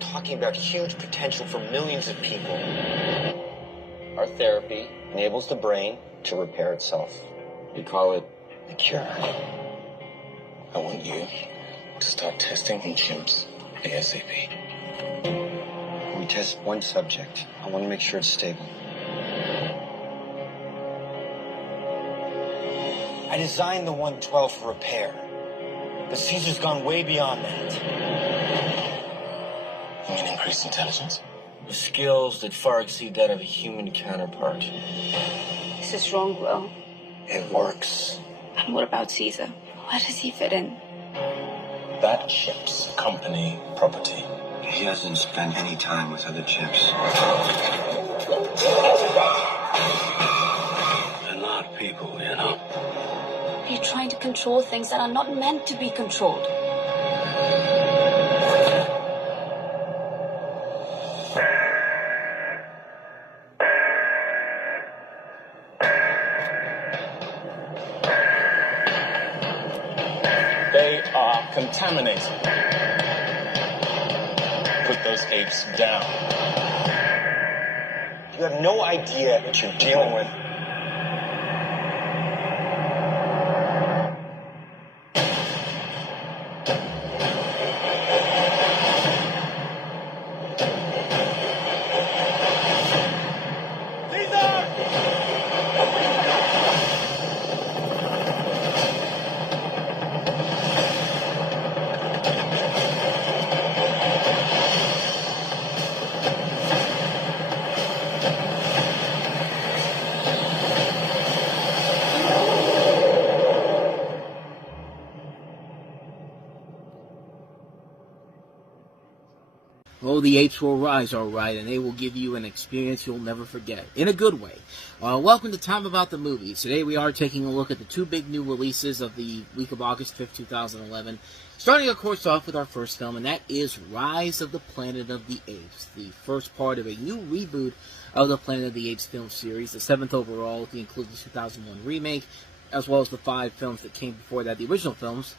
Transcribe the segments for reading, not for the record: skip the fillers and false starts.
talking about huge potential for millions of people. Our therapy enables the brain to repair itself. You call it The cure. I want you to start testing on chimps ASAP. We test one subject. I want to make sure it's stable. I designed the 112 for repair. But Caesar's gone way beyond that. You mean increased intelligence? With skills that far exceed that of a human counterpart. This is wrong, Will. It works. And what about Caesar? Where does he fit in? That chip's company property. He hasn't spent any time with other chimps. They're not people, you know. You're trying to control things that are not meant to be controlled. They are contaminated. Put those apes down. You have no idea what you're dealing with. Oh, the apes will rise, all right, and they will give you an experience you'll never forget, in a good way. Welcome to Time About the Movies. Today we are taking a look at the two big new releases of the week of August 5th, 2011. Starting, of course, off with our first film, and that is Rise of the Planet of the Apes, the first part of a new reboot of the Planet of the Apes film series, the 7th overall, if you include the 2001 remake, as well as the 5 films that came before that, the original films.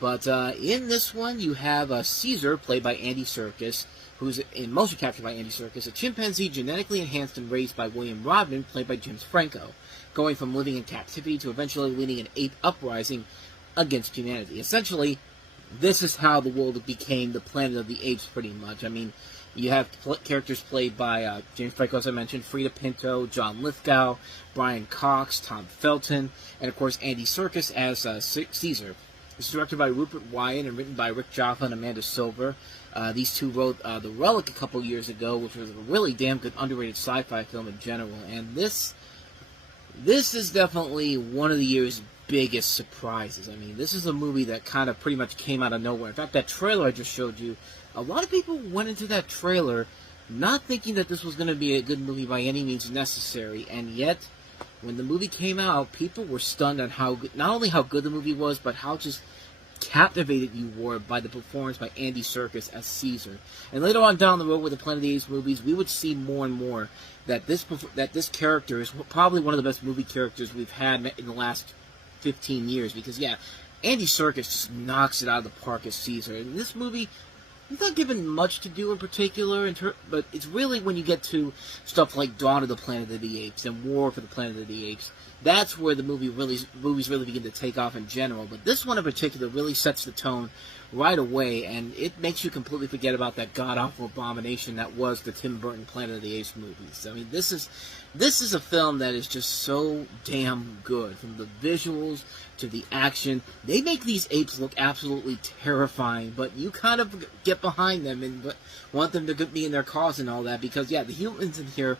But in this one, you have Caesar, played by Andy Serkis, who's in motion capture by Andy Serkis, a chimpanzee genetically enhanced and raised by William Rodman, played by James Franco, going from living in captivity to eventually leading an ape uprising against humanity. Essentially, this is how the world became the Planet of the Apes, pretty much. I mean, you have characters played by James Franco, as I mentioned, Frida Pinto, John Lithgow, Brian Cox, Tom Felton, and, of course, Andy Serkis as Caesar. It's directed by Rupert Wyatt and written by Rick Jaffa and Amanda Silver. These two wrote The Relic a couple years ago, which was a really damn good underrated sci-fi film in general. And this is definitely one of the year's biggest surprises. I mean, this is a movie that kind of pretty much came out of nowhere. In fact, that trailer I just showed you, a lot of people went into that trailer not thinking that this was going to be a good movie by any means necessary. And yet, when the movie came out, people were stunned on how good, not only how good the movie was, but how just captivated you were by the performance by Andy Serkis as Caesar. And later on down the road with the Planet of the Apes movies, we would see more and more that this character is probably one of the best movie characters we've had in the last 15 years. Because, yeah, Andy Serkis just knocks it out of the park as Caesar. And this movie, he's not given much to do in particular, but it's really when you get to stuff like Dawn of the Planet of the Apes and War for the Planet of the Apes, that's where the movies really begin to take off in general. But this one in particular really sets the tone right away, and it makes you completely forget about that god-awful abomination that was the Tim Burton Planet of the Apes movies. I mean, this is a film that is just so damn good, from the visuals to the action. They make these apes look absolutely terrifying, but you kind of get behind them and want them to be in their cause and all that, because, yeah, the humans in here,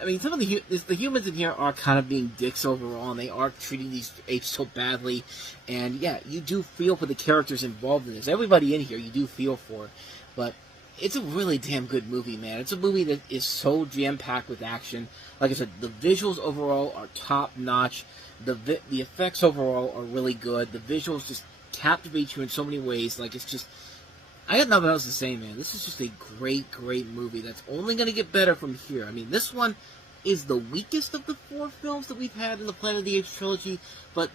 I mean, some of the humans in here are kind of being dicks overall, and they are treating these apes so badly. And, yeah, you do feel for the characters involved in this. Everybody in here you do feel for. But it's a really damn good movie, man. It's a movie that is so jam-packed with action. Like I said, the visuals overall are top-notch. The effects overall are really good. The visuals just captivate you in so many ways. Like, it's just, I got nothing else to say, man. This is just a great, great movie that's only going to get better from here. I mean, this one is the weakest of the 4 films that we've had in the Planet of the Apes trilogy, but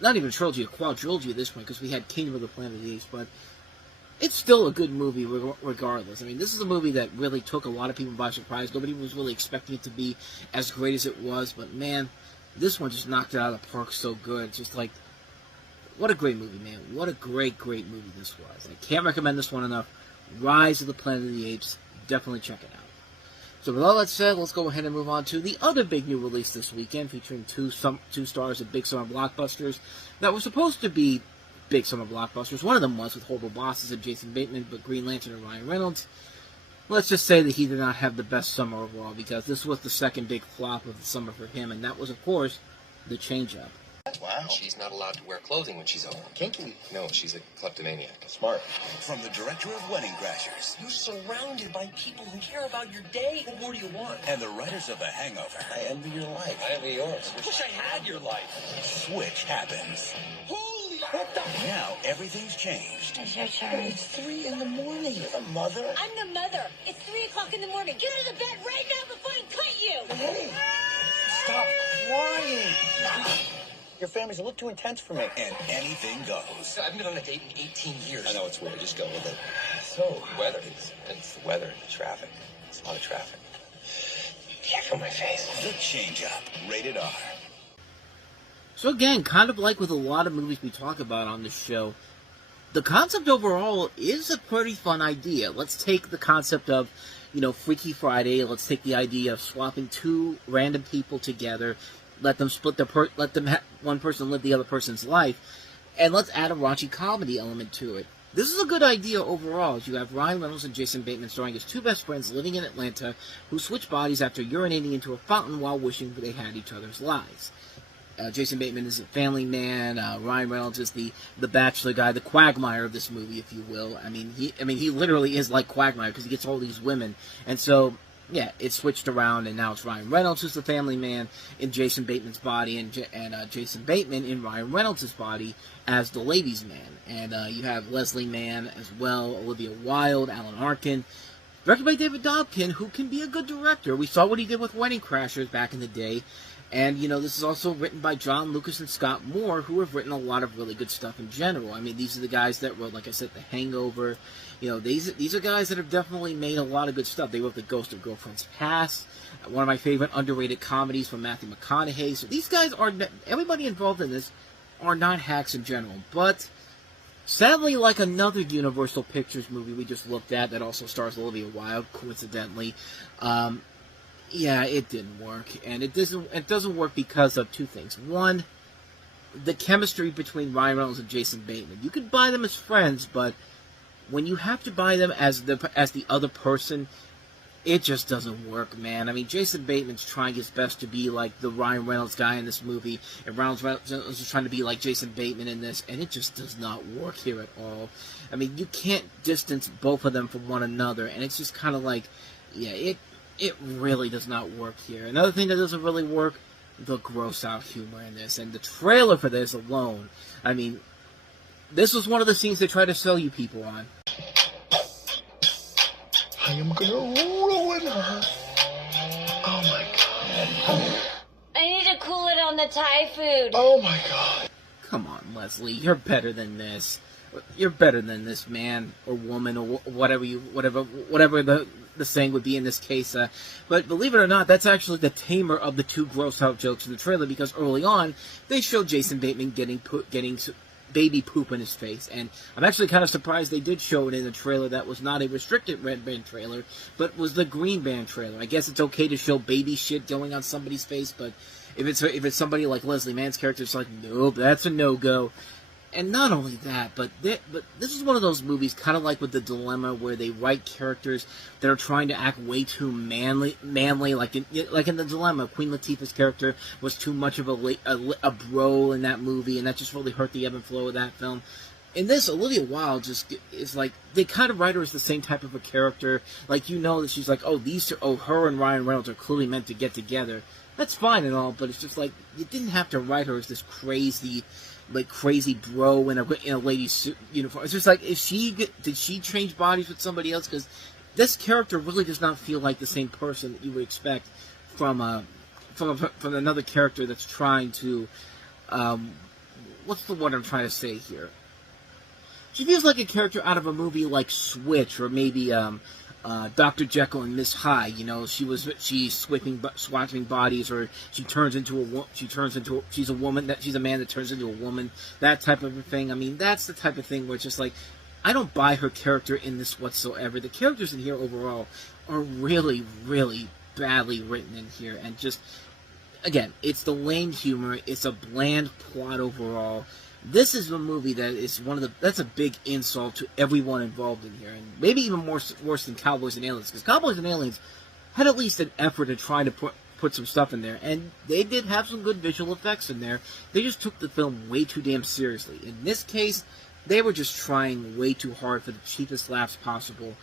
not even a trilogy, a quadrilogy at this point, because we had Kingdom of the Planet of the Apes, but it's still a good movie regardless. I mean, this is a movie that really took a lot of people by surprise. Nobody was really expecting it to be as great as it was, but man, this one just knocked it out of the park so good. It's just like, what a great movie, man. What a great, great movie this was. I can't recommend this one enough. Rise of the Planet of the Apes. Definitely check it out. So with all that said, let's go ahead and move on to the other big new release this weekend, featuring two stars of big summer blockbusters that were supposed to be big summer blockbusters. One of them was with Horrible Bosses of Jason Bateman, but Green Lantern and Ryan Reynolds. Let's just say that he did not have the best summer overall, because this was the second big flop of the summer for him, and that was, of course, The Change-Up. Wow. She's not allowed to wear clothing when she's home. Kinky. No, she's a kleptomaniac. Smart. From the director of Wedding Crashers. You're surrounded by people who care about your day. What more do you want? And the writers of The Hangover. I envy your life. I envy yours. I wish I had your life. Switch happens. Holy... What the... Now everything's changed. It's your turn. It's 3 in the morning. You're the mother. I'm the mother. It's 3 o'clock in the morning. Get out of the bed right now before I cut you. Hey, stop crying. Your family's a little too intense for me. And anything goes. I've been on a date in 18 years. I know it's weird. Just go with it. So, the weather. It's the weather and the traffic. It's a lot of traffic. You can't feel my face. The Change-Up. Rated R. So again, kind of like with a lot of movies we talk about on this show, the concept overall is a pretty fun idea. Let's take the concept of, Freaky Friday. Let's take the idea of swapping two random people together, let them split one person live the other person's life, and let's add a raunchy comedy element to it. This is a good idea overall, as you have Ryan Reynolds and Jason Bateman starring as two best friends living in Atlanta who switch bodies after urinating into a fountain while wishing they had each other's lives. Jason Bateman is a family man. Ryan Reynolds is the bachelor guy, the Quagmire of this movie, if you will. I mean, he literally is like Quagmire because he gets all these women, and so yeah, it's switched around, and now it's Ryan Reynolds who's the family man in Jason Bateman's body, and Jason Bateman in Ryan Reynolds' body as the ladies' man. And you have Leslie Mann as well, Olivia Wilde, Alan Arkin, directed by David Dobkin, who can be a good director. We saw what he did with Wedding Crashers back in the day. And, this is also written by John Lucas and Scott Moore, who have written a lot of really good stuff in general. I mean, these are the guys that wrote, like I said, The Hangover. These are guys that have definitely made a lot of good stuff. They wrote The Ghost of Girlfriend's Past, one of my favorite underrated comedies from Matthew McConaughey. So these guys everybody involved in this are not hacks in general. But sadly, like another Universal Pictures movie we just looked at that also stars Olivia Wilde, coincidentally, yeah, it didn't work, and it doesn't work because of two things. One, the chemistry between Ryan Reynolds and Jason Bateman. You could buy them as friends, but when you have to buy them as the other person, it just doesn't work, man. I mean, Jason Bateman's trying his best to be like the Ryan Reynolds guy in this movie, and Ryan Reynolds is trying to be like Jason Bateman in this, and it just does not work here at all. I mean, you can't distance both of them from one another, and it's just kind of like, yeah, it really does not work here. Another thing that doesn't really work, the gross-out humor in this. And the trailer for this alone, I mean, this was one of the scenes they try to sell you people on. I am gonna ruin her. Oh my god. I need to cool it on the Thai food. Oh my god. Come on, Leslie, you're better than this. You're better than this, man or woman or whatever the saying would be in this case. But believe it or not, that's actually the tamer of the two gross-out jokes in the trailer, because early on they showed Jason Bateman getting baby poop in his face, and I'm actually kind of surprised they did show it in the trailer that was not a restricted red band trailer, but was the green band trailer. I guess it's okay to show baby shit going on somebody's face, but if it's somebody like Leslie Mann's character, it's like, nope, that's a no-go. And not only that, but this is one of those movies, kind of like with The Dilemma, where they write characters that are trying to act way too manly. Like in The Dilemma, Queen Latifah's character was too much of a bro in that movie, and that just really hurt the ebb and flow of that film. In this, Olivia Wilde just is like, they kind of write her as the same type of a character. Like, that she's like, her and Ryan Reynolds are clearly meant to get together. That's fine and all, but it's just like, you didn't have to write her as this crazy bro in a lady's uniform. It's just like, did she change bodies with somebody else? Because this character really does not feel like the same person that you would expect from another character that's trying to, what's the word I'm trying to say here? She feels like a character out of a movie like Switch, or maybe Dr. Jekyll and Miss Hyde. You know, she's swapping bodies, or she's a woman, she's a man that turns into a woman. That type of a thing. I mean, that's the type of thing where it's just like, I don't buy her character in this whatsoever. The characters in here overall are really, really badly written in here, and just, again, it's the lame humor. It's a bland plot overall. This is a movie that is that's a big insult to everyone involved in here, and maybe even worse than Cowboys and Aliens, because Cowboys and Aliens had at least an effort to try to put some stuff in there, and they did have some good visual effects in there. They just took the film way too damn seriously. In this case, they were just trying way too hard for the cheapest laughs possible,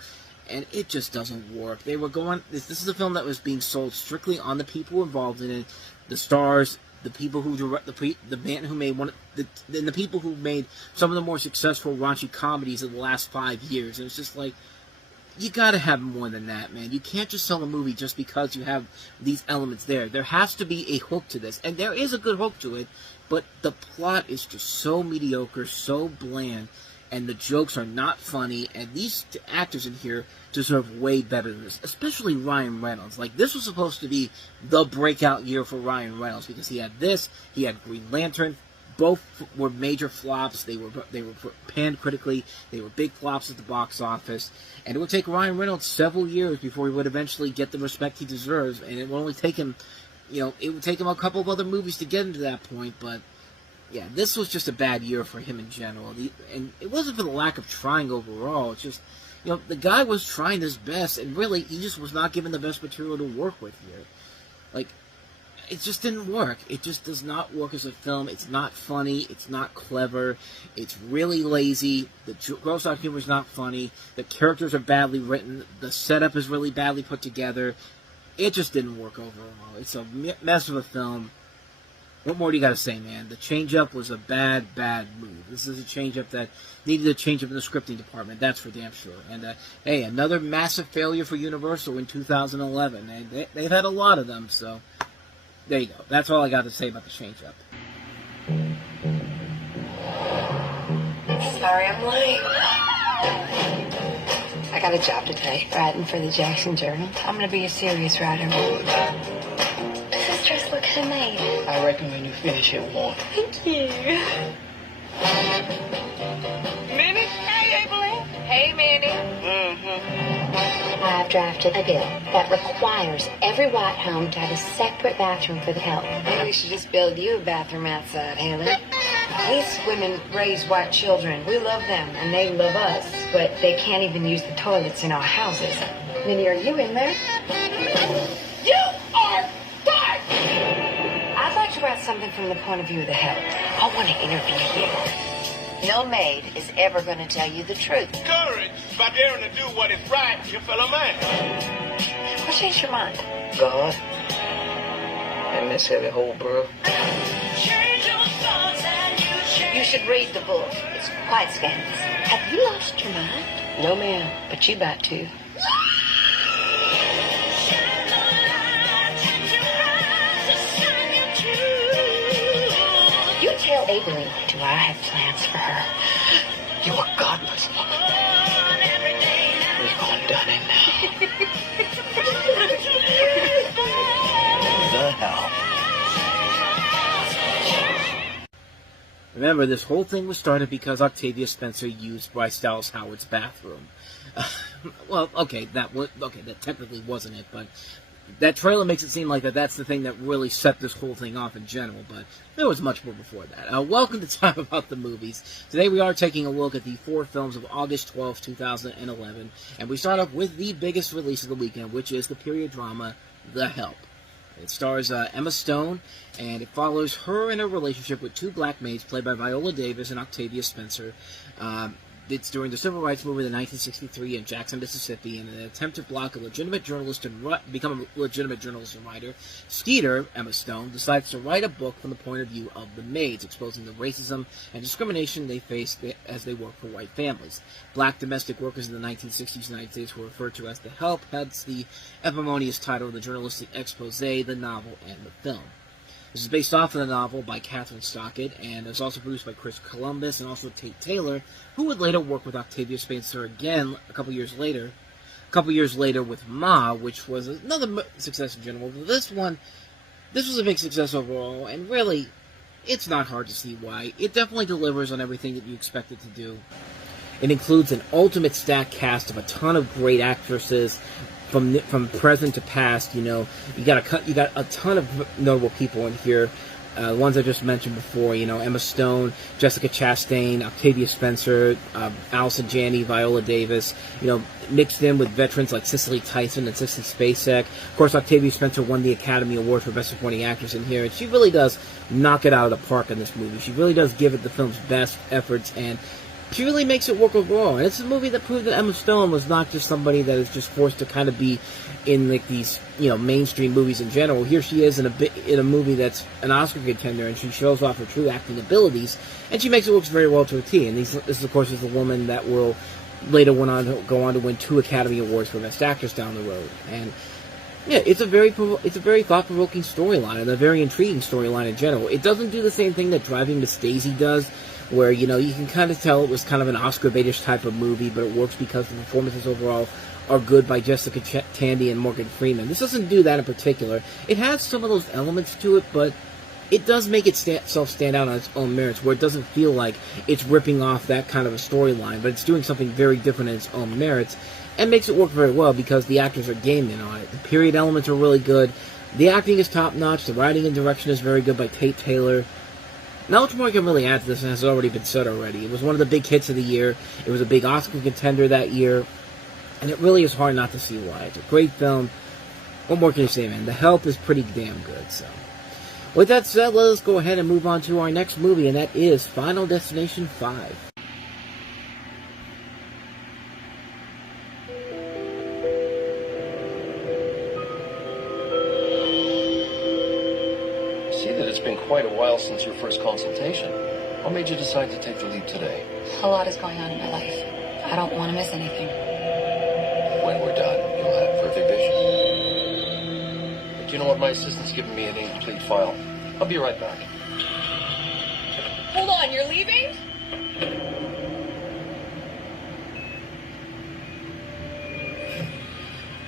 and it just doesn't work. They were going. This is a film that was being sold strictly on the people involved in it, the stars, the people who direct, the man who made the people who made some of the more successful raunchy comedies of the last 5 years. And it's just like, you gotta have more than that, man. You can't just sell a movie just because you have these elements there. There has to be a hook to this, and there is a good hook to it, but the plot is just so mediocre, so bland, and the jokes are not funny, and these actors in here deserve way better than this, especially Ryan Reynolds. Like, this was supposed to be the breakout year for Ryan Reynolds, because he had this, he had Green Lantern. Both were major flops. They were panned critically. They were big flops at the box office, and it would take Ryan Reynolds several years before he would eventually get the respect he deserves, and it would only take him, it would take him a couple of other movies to get him to that point, but yeah, this was just a bad year for him in general. And it wasn't for the lack of trying overall. It's just, the guy was trying his best, and really, he just was not given the best material to work with here. Like, it just didn't work. It just does not work as a film. It's not funny. It's not clever. It's really lazy. The gross out humor is not funny. The characters are badly written. The setup is really badly put together. It just didn't work overall. It's a mess of a film. What more do you got to say, man? The change-up was a bad, bad move. This is a change-up that needed a change-up in the scripting department. That's for damn sure. And, hey, another massive failure for Universal in 2011. They've had a lot of them, so there you go. That's all I got to say about the change-up. Sorry I'm late. I got a job today, writing for the Jackson Journal. I'm going to be a serious writer. This dress looks amazing. I reckon when you finish it, won't. Thank you. Minnie? Hey, Evelyn. Hey, Minnie. I've drafted a bill that requires every white home to have a separate bathroom for the help. Maybe we should just build you a bathroom outside, Helen. These women raise white children. We love them, and they love us, but they can't even use the toilets in our houses. Minnie, are you in there? You are fired! I'd like to write something from the point of view of the help. I want to interview you. No maid is ever going to tell you the truth. Courage by daring to do what is right to your fellow man. What changed your mind? God. And Miss Heavy Hole, bro. You should read the book. It's quite scandalous. Have you lost your mind? No, ma'am, but you about to. You tell Evelyn. Do I have plans for her? You are godless woman. We're going done in now. The hell. Remember, this whole thing was started because Octavia Spencer used Bryce Dallas Howard's bathroom. Well, that technically wasn't it, but that trailer makes it seem like that's the thing that really set this whole thing off in general, but there was much more before that. Welcome to Time About the Movies. Today we are taking a look at the 4 films of August 12, 2011, and we start off with the biggest release of the weekend, which is the period drama, The Help. It stars Emma Stone, and it follows her in a relationship with 2 black maids played by Viola Davis and Octavia Spencer. It's during the Civil Rights Movement in 1963 in Jackson, Mississippi, in an attempt to block a legitimate journalist and become a legitimate journalist and writer. Skeeter, Emma Stone, decides to write a book from the point of view of the maids, exposing the racism and discrimination they face as they work for white families. Black domestic workers in the 1960s United States were referred to as The Help, hence the epimonious title of the journalistic expose, the novel, and the film. This is based off of the novel by Catherine Stockett, and it's also produced by Chris Columbus and also Tate Taylor, who would later work with Octavia Spencer again a couple years later with Ma, which was another success in general. But this was a big success overall, and really, it's not hard to see why. It definitely delivers on everything that you expect it to do. It includes an ultimate stacked cast of a ton of great actresses, from present to past. You know, you got a ton of notable people in here. Ones I just mentioned before, you know, Emma Stone, Jessica Chastain, Octavia Spencer, Allison Janney, Viola Davis, you know, mixed in with veterans like Cicely Tyson and Sissy Spacek. Of course, Octavia Spencer won the Academy Award for Best Supporting Actress in here, and she really does knock it out of the park in this movie. She really does give it the film's best efforts, and she really makes it work overall. And it's a movie that proved that Emma Stone was not just somebody that is just forced to kind of be in like these, you know, mainstream movies in general. Here she is in a movie that's an Oscar contender, and she shows off her true acting abilities, and she makes it work very well to a T. And this, of course, is the woman that will later go on to win 2 Academy Awards for Best Actress down the road. And yeah, it's a very thought-provoking storyline, and a very intriguing storyline in general. It doesn't do the same thing that Driving Miss Daisy does, where, you know, you can kind of tell it was kind of an Oscar baitish type of movie, but it works because the performances overall are good by Jessica Tandy and Morgan Freeman. This doesn't do that in particular. It has some of those elements to it, but it does make itself stand out on its own merits, where it doesn't feel like it's ripping off that kind of a storyline, but it's doing something very different in its own merits, and makes it work very well because the actors are game in on it. The period elements are really good. The acting is top-notch. The writing and direction is very good by Tate Taylor. Not much more I can really add to this, and has already been said already. It was one of the big hits of the year. It was a big Oscar contender that year, and it really is hard not to see why. It's a great film. What more can you say, man? The Help is pretty damn good, so. With that said, let us go ahead and move on to our next movie, and that is Final Destination 5. It's been quite a while since your first consultation. What made you decide to take the lead today? A lot is going on in my life. I don't want to miss anything. When we're done, you'll have perfect vision. But you know what? My assistant's given me an incomplete file. I'll be right back. Hold on, you're leaving?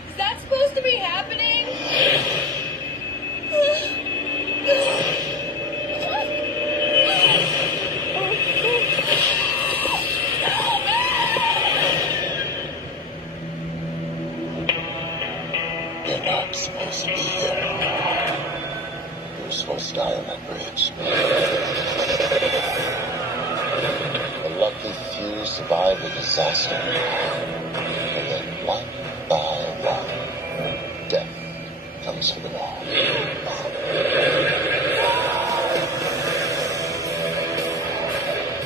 Is that supposed to be happening? You're not supposed to be here. You're supposed to die on that bridge. The lucky few survive the disaster. And then one by one, death comes for them all.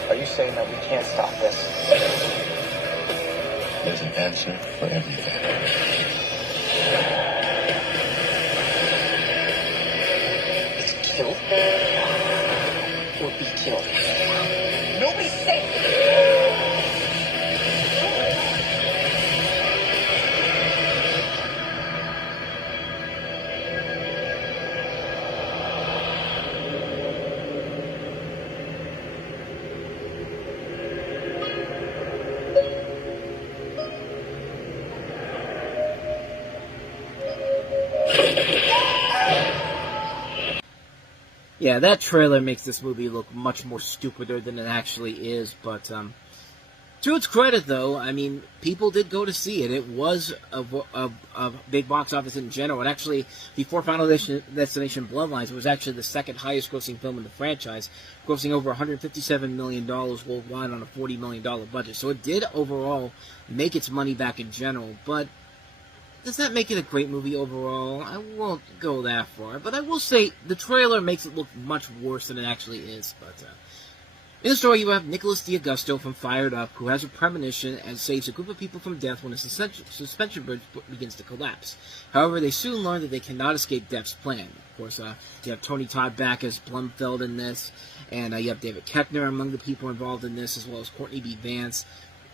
Are you saying that we can't stop this? There's an answer for everything. It's kill or be killed. Nobody's safe. Yeah, that trailer makes this movie look much more stupider than it actually is, but, to its credit, though, I mean, people did go to see it. It was a big box office in general, and actually, before Final Destination Bloodlines, it was actually the second highest grossing film in the franchise, grossing over $157 million worldwide on a $40 million budget, so it did overall make its money back in general, but does that make it a great movie overall? I won't go that far, but I will say the trailer makes it look much worse than it actually is. But in the story, you have Nicholas D'Augusto from Fired Up, who has a premonition and saves a group of people from death when a suspension bridge begins to collapse. However, they soon learn that they cannot escape death's plan. Of course, you have Tony Todd back as Blumfeld in this, and you have David Koechner among the people involved in this, as well as Courtney B. Vance.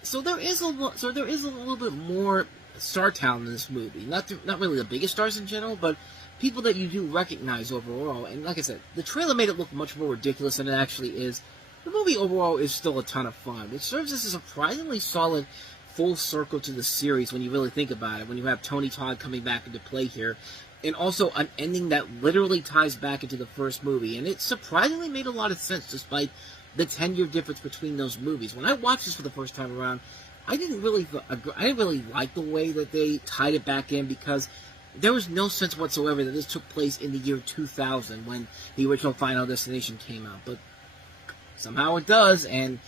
So there is a little bit more star talent in this movie. Not really the biggest stars in general, but people that you do recognize overall. And like I said, the trailer made it look much more ridiculous than it actually is. The movie overall is still a ton of fun, which serves as a surprisingly solid full circle to the series when you really think about it, when you have Tony Todd coming back into play here, and also an ending that literally ties back into the first movie. And it surprisingly made a lot of sense despite the 10-year difference between those movies. When I watched this for the first time around, I didn't really like the way that they tied it back in, because there was no sense whatsoever that this took place in the year 2000 when the original Final Destination came out. But somehow it does, and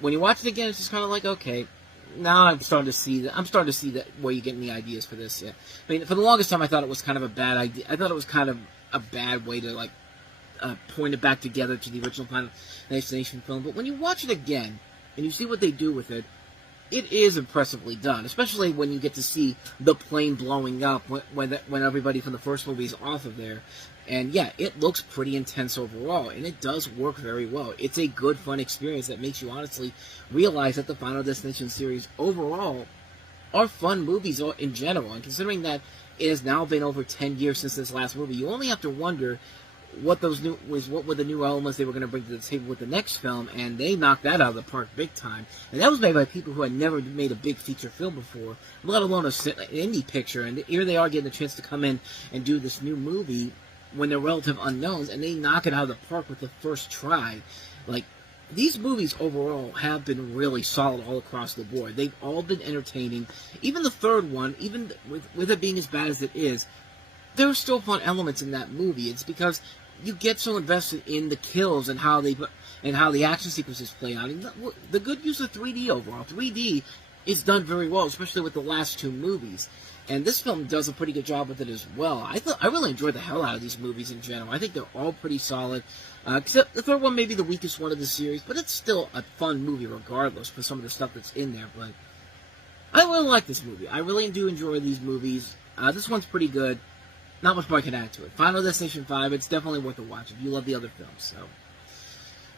when you watch it again, it's just kind of like, okay, now I'm starting to see that where you're getting the ideas for this. Yeah, I mean, for the longest time, I thought it was kind of a bad idea. I thought it was kind of a bad way to like point it back together to the original Final Destination film. But when you watch it again and you see what they do with it, it is impressively done. Especially when you get to see the plane blowing up when everybody from the first movie is off of there. And yeah, it looks pretty intense overall, and it does work very well. It's a good, fun experience that makes you honestly realize that the Final Destination series overall are fun movies in general. And considering that it has now been over 10 years since this last movie, you only have to wonder what were the new elements they were going to bring to the table with the next film, and they knocked that out of the park big time. And that was made by people who had never made a big feature film before, let alone an indie picture. And here they are getting a chance to come in and do this new movie when they're relative unknowns, and they knock it out of the park with the first try. Like, these movies overall have been really solid all across the board. They've all been entertaining. Even the third one, even with it being as bad as it is, there are still fun elements in that movie. It's because you get so invested in the kills and how the action sequences play out. And the good use of 3D overall. 3D is done very well, especially with the last two movies. And this film does a pretty good job with it as well. I really enjoyed the hell out of these movies in general. I think they're all pretty solid. Except the third one may be the weakest one of the series, but it's still a fun movie regardless for some of the stuff that's in there. But I really like this movie. I really do enjoy these movies. This one's pretty good. Not much more I can add to it. Final Destination 5, it's definitely worth a watch if you love the other films.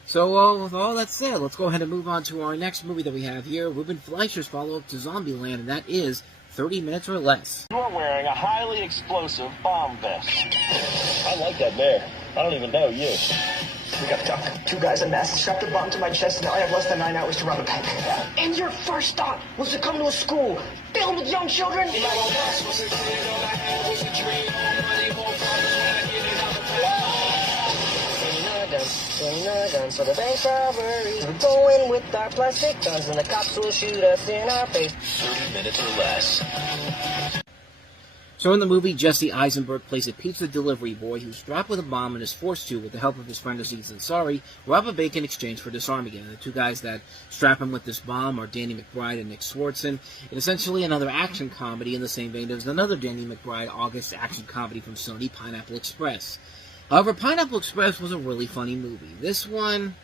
So with all that said, let's go ahead and move on to our next movie that we have here. Ruben Fleischer's follow-up to Zombieland, and that is 30 Minutes or Less. You're wearing a highly explosive bomb vest. I like that there. I don't even know you. We got duck. Two guys in masks strapped a bomb to my chest, and I have less than 9 hours to rob a bank. And your first thought was to come to a school filled with young children? So the bank robberies, we're going with our plastic guns, and the cops will shoot us in our face. 30 minutes or less. So in the movie, Jesse Eisenberg plays a pizza delivery boy who's strapped with a bomb and is forced to, with the help of his friend Aziz Ansari, rob a bank in exchange for disarming it. And the two guys that strap him with this bomb are Danny McBride and Nick Swartzen, in essentially another action comedy in the same vein as another Danny McBride August action comedy from Sony, Pineapple Express. However, Pineapple Express was a really funny movie. This one,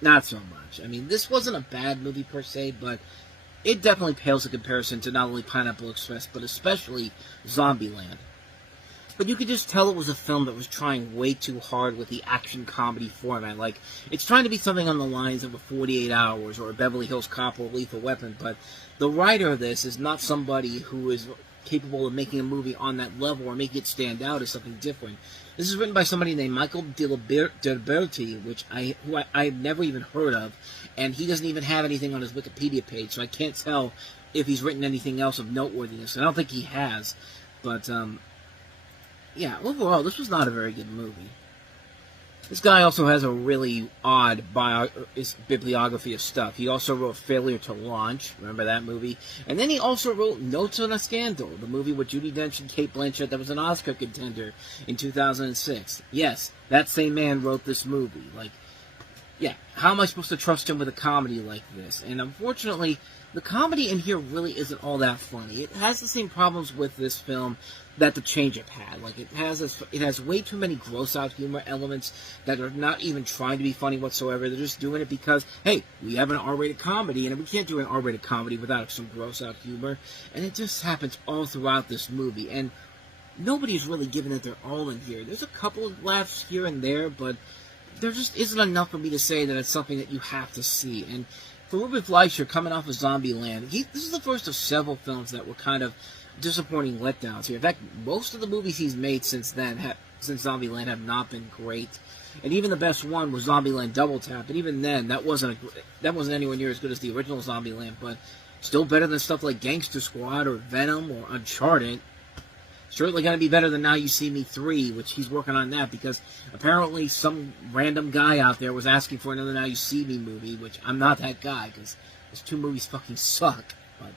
not so much. I mean, this wasn't a bad movie per se, but it definitely pales in comparison to not only Pineapple Express, but especially Zombieland. But you could just tell it was a film that was trying way too hard with the action comedy format. Like, it's trying to be something on the lines of a 48 Hours or a Beverly Hills Cop or Lethal Weapon, but the writer of this is not somebody who is capable of making a movie on that level or making it stand out as something different. This is written by somebody named Michael DeLiberti, who I've never even heard of, and he doesn't even have anything on his Wikipedia page, so I can't tell if he's written anything else of noteworthiness. I don't think he has, but yeah, overall, this was not a very good movie. This guy also has a really odd bibliography of stuff. He also wrote Failure to Launch, remember that movie? And then he also wrote Notes on a Scandal, the movie with Judi Dench and Cate Blanchett that was an Oscar contender in 2006. Yes, that same man wrote this movie. Like, yeah, how am I supposed to trust him with a comedy like this? And unfortunately, the comedy in here really isn't all that funny. It has the same problems with this film that The Change Up had. Like, it has way too many gross-out humor elements that are not even trying to be funny whatsoever. They're just doing it because, hey, we have an R-rated comedy, and we can't do an R-rated comedy without some gross-out humor. And it just happens all throughout this movie. And nobody's really giving it their all in here. There's a couple of laughs here and there, but there just isn't enough for me to say that it's something that you have to see. And for Ruben Fleischer, coming off of Zombieland, this is the first of several films that were kind of disappointing letdowns here. In fact, most of the movies he's made since then, since Zombieland, have not been great. And even the best one was Zombieland Double Tap, and even then, that wasn't anywhere near as good as the original Zombieland, but still better than stuff like Gangster Squad or Venom or Uncharted. Certainly going to be better than Now You See Me 3, which he's working on that, because apparently some random guy out there was asking for another Now You See Me movie, which I'm not that guy, because those two movies fucking suck. But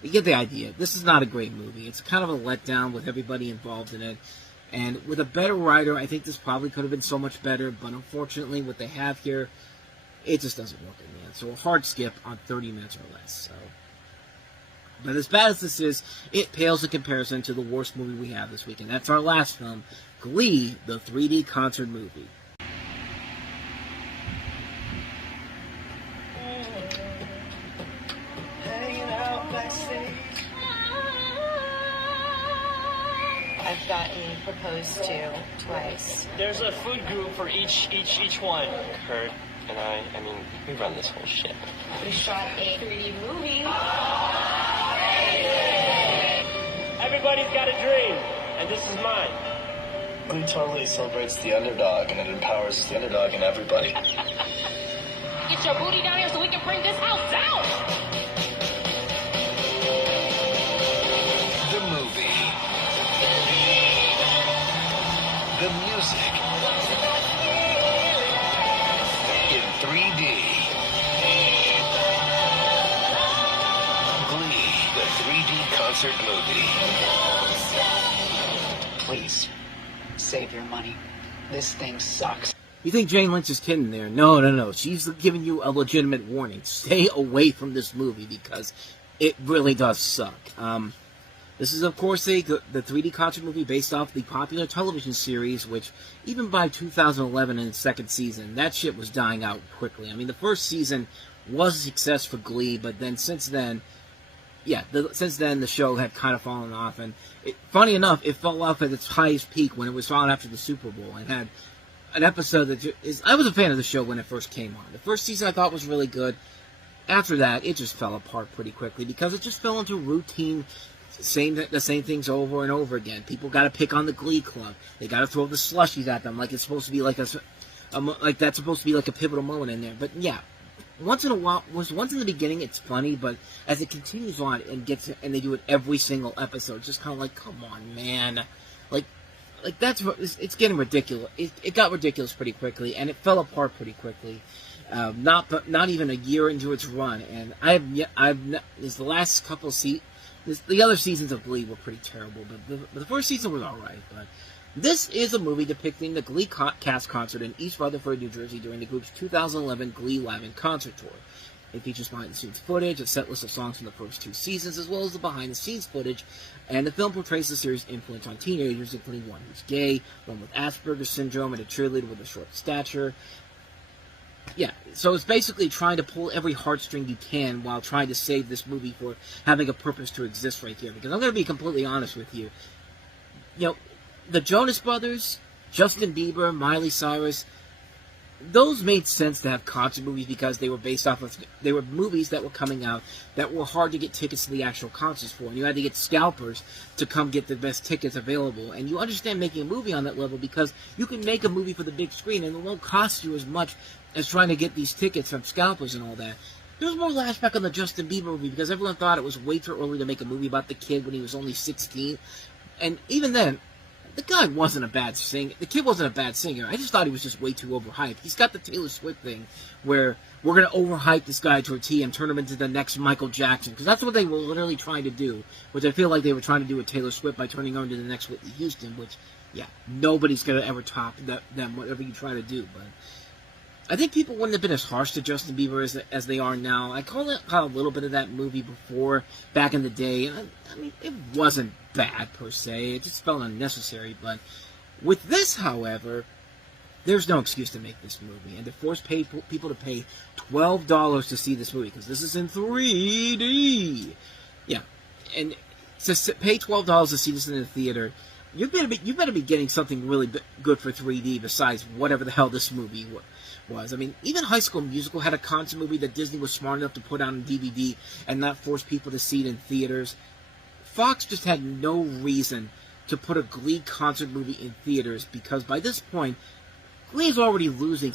you get the idea. This is not a great movie. It's kind of a letdown with everybody involved in it. And with a better writer, I think this probably could have been so much better, but unfortunately, what they have here, it just doesn't work in the end. So a hard skip on 30 minutes or less. So, but as bad as this is, it pales in comparison to the worst movie we have this week, and that's our last film, Glee, the 3D concert movie. I've gotten proposed to twice. There's a food group for each one. Kurt and I mean, we run this whole shit. We shot a 3D movie. Everybody's got a dream, and this is mine. Glee totally celebrates the underdog, and it empowers the underdog and everybody. Get your booty down here so we can bring this house down! The movie. The music. In 3D. Glee, the 3D concert movie. Please, save your money. This thing sucks. You think Jane Lynch is kidding there? No. She's giving you a legitimate warning. Stay away from this movie because it really does suck. This is, of course, the 3D concert movie based off the popular television series, which, even by 2011 in its second season, that shit was dying out quickly. I mean, the first season was a success for Glee, but then since then, the show had kind of fallen off. And funny enough, it fell off at its highest peak when it was on after the Super Bowl and had an episode that I was a fan of the show when it first came on. The first season I thought was really good. After that, it just fell apart pretty quickly because it just fell into routine. The same things over and over again. People got to pick on the Glee Club. They got to throw the slushies at them like it's supposed to be like that's supposed to be like a pivotal moment in there. But yeah, once in the beginning it's funny, but as it continues on and they do it every single episode, it's just kind of like, come on, man, like it's getting ridiculous. It got ridiculous pretty quickly, and it fell apart pretty quickly. Not even a year into its run, and the last couple the other seasons of Glee were pretty terrible, but the first season was alright. But this is a movie depicting the Glee cast concert in East Rutherford, New Jersey during the group's 2011 Glee Live in Concert Tour. It features behind-the-scenes footage, a set list of songs from the first two seasons, as well as the behind-the-scenes footage, and the film portrays the series' influence on teenagers, including one who's gay, one with Asperger's syndrome, and a cheerleader with a short stature. Yeah, so it's basically trying to pull every heartstring you can while trying to save this movie for having a purpose to exist right here. Because I'm going to be completely honest with you. You know, the Jonas Brothers, Justin Bieber, Miley Cyrus, those made sense to have concert movies because they were based off of, they were movies that were coming out that were hard to get tickets to the actual concerts for. And you had to get scalpers to come get the best tickets available. And you understand making a movie on that level because you can make a movie for the big screen and it won't cost you as much as trying to get these tickets from scalpers and all that. There was more lashback on the Justin Bieber movie because everyone thought it was way too early to make a movie about the kid when he was only 16. And even then, the guy wasn't a bad singer. The kid wasn't a bad singer. I just thought he was just way too overhyped. He's got the Taylor Swift thing where we're going to overhype this guy to a T and turn him into the next Michael Jackson. Because that's what they were literally trying to do. Which I feel like they were trying to do with Taylor Swift by turning her into the next Whitney Houston. Which, yeah, nobody's going to ever top them, whatever you try to do. But I think people wouldn't have been as harsh to Justin Bieber as they are now. I caught a little bit of that movie before, back in the day. And I mean, it wasn't bad per se. It just felt unnecessary. But with this, however, there's no excuse to make this movie. And to force people to pay $12 to see this movie, because this is in 3D. Yeah. And to pay $12 to see this in the theater, you better be getting something really good for 3D besides whatever the hell this movie was. I mean, even High School Musical had a concert movie that Disney was smart enough to put out on DVD and not force people to see it in theaters. Fox just had no reason to put a Glee concert movie in theaters, because by this point, Glee is already losing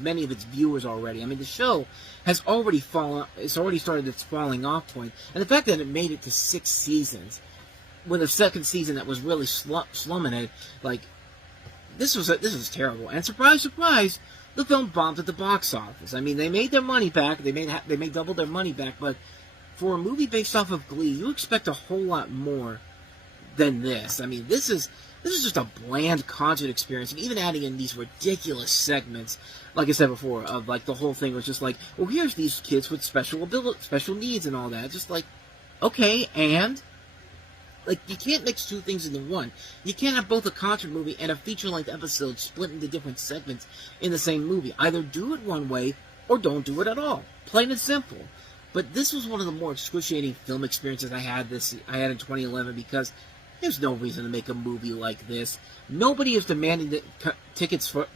many of its viewers already. I mean, the show has already started its falling off point, and the fact that it made it to 6 seasons, with a second season that was really slumming it, like, this was terrible. And surprise, surprise, the film bombed at the box office. I mean, they made their money back. They made double their money back, but for a movie based off of Glee, you expect a whole lot more than this. I mean, this is just a bland concert experience, and even adding in these ridiculous segments, like I said before, of like the whole thing was just like, well, here's these kids with special needs and all that. Just like, okay, and like, you can't mix two things into one. You can't have both a concert movie and a feature-length episode split into different segments in the same movie. Either do it one way or don't do it at all. Plain and simple. But this was one of the more excruciating film experiences I had in 2011, because there's no reason to make a movie like this. Nobody is demanding tickets for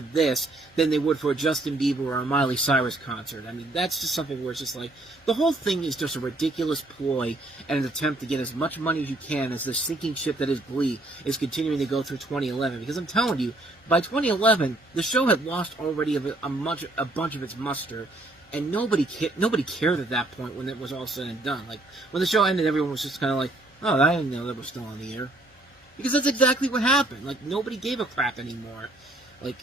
this than they would for a Justin Bieber or a Miley Cyrus concert. I mean, that's just something where it's just like, the whole thing is just a ridiculous ploy and an attempt to get as much money as you can as the sinking ship that is Glee is continuing to go through 2011. Because I'm telling you, by 2011, the show had lost already a bunch of its muster, and nobody cared at that point when it was all said and done. Like, when the show ended, everyone was just kind of like, oh, I didn't know that was still on the air. Because that's exactly what happened. Like, nobody gave a crap anymore. Like,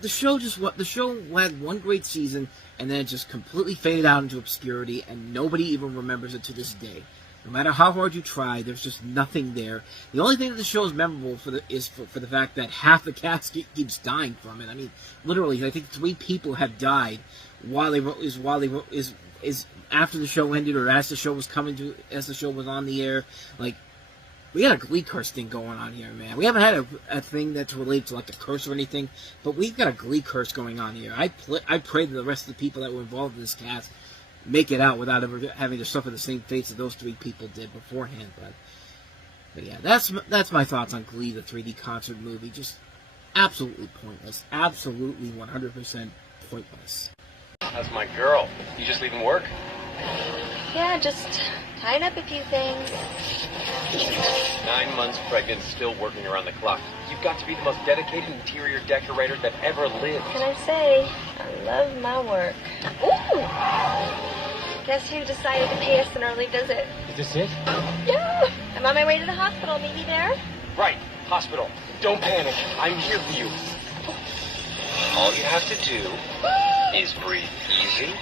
the show had one great season, and then it just completely faded out into obscurity, and nobody even remembers it to this day. No matter how hard you try, there's just nothing there. The only thing that the show is memorable for is for the fact that half the cast keeps dying from it. I mean, literally, I think 3 people have died after the show ended, or as the show was on the air. Like, we got a Glee curse thing going on here, man. We haven't had a thing that's related to, like, a curse or anything, but we've got a Glee curse going on here. I pray that the rest of the people that were involved in this cast make it out without ever having to suffer the same fates that those 3 people did beforehand. But yeah, that's my thoughts on Glee, the 3D concert movie. Just absolutely pointless. Absolutely 100% pointless. How's my girl? You just leaving work? Yeah, just tying up a few things. 9 months pregnant, still working around the clock. You've got to be the most dedicated interior decorator that ever lived. Can I say, I love my work. Ooh! Guess who decided to pay us an early visit? Is this it? Yeah! I'm on my way to the hospital. Meet me there? Right, hospital. Don't panic. I'm here for you. All you have to do is breathe easy,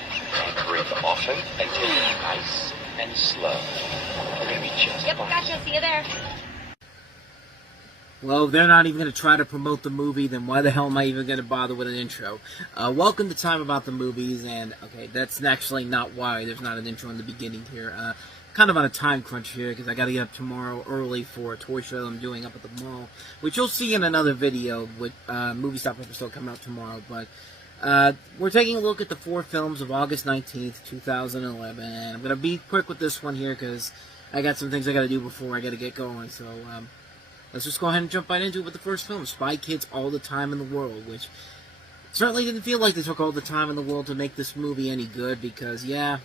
breathe often, and take it nice and slow. We're going to be just fine. Gotcha. See you there. Well, if they're not even going to try to promote the movie, then why the hell am I even going to bother with an intro? Welcome to Time About the Movies, and, okay, that's actually not why there's not an intro in the beginning here. Kind of on a time crunch here, because I got to get up tomorrow early for a toy show I'm doing up at the mall, which you'll see in another video with Movie Stop episode coming out tomorrow. But we're taking a look at the 4 films of August 19th, 2011, and I'm going to be quick with this one here, because I got some things I got to do before I got to get going. So let's just go ahead and jump right into it with the first film, Spy Kids All the Time in the World, which certainly didn't feel like they took all the time in the world to make this movie any good, because, yeah,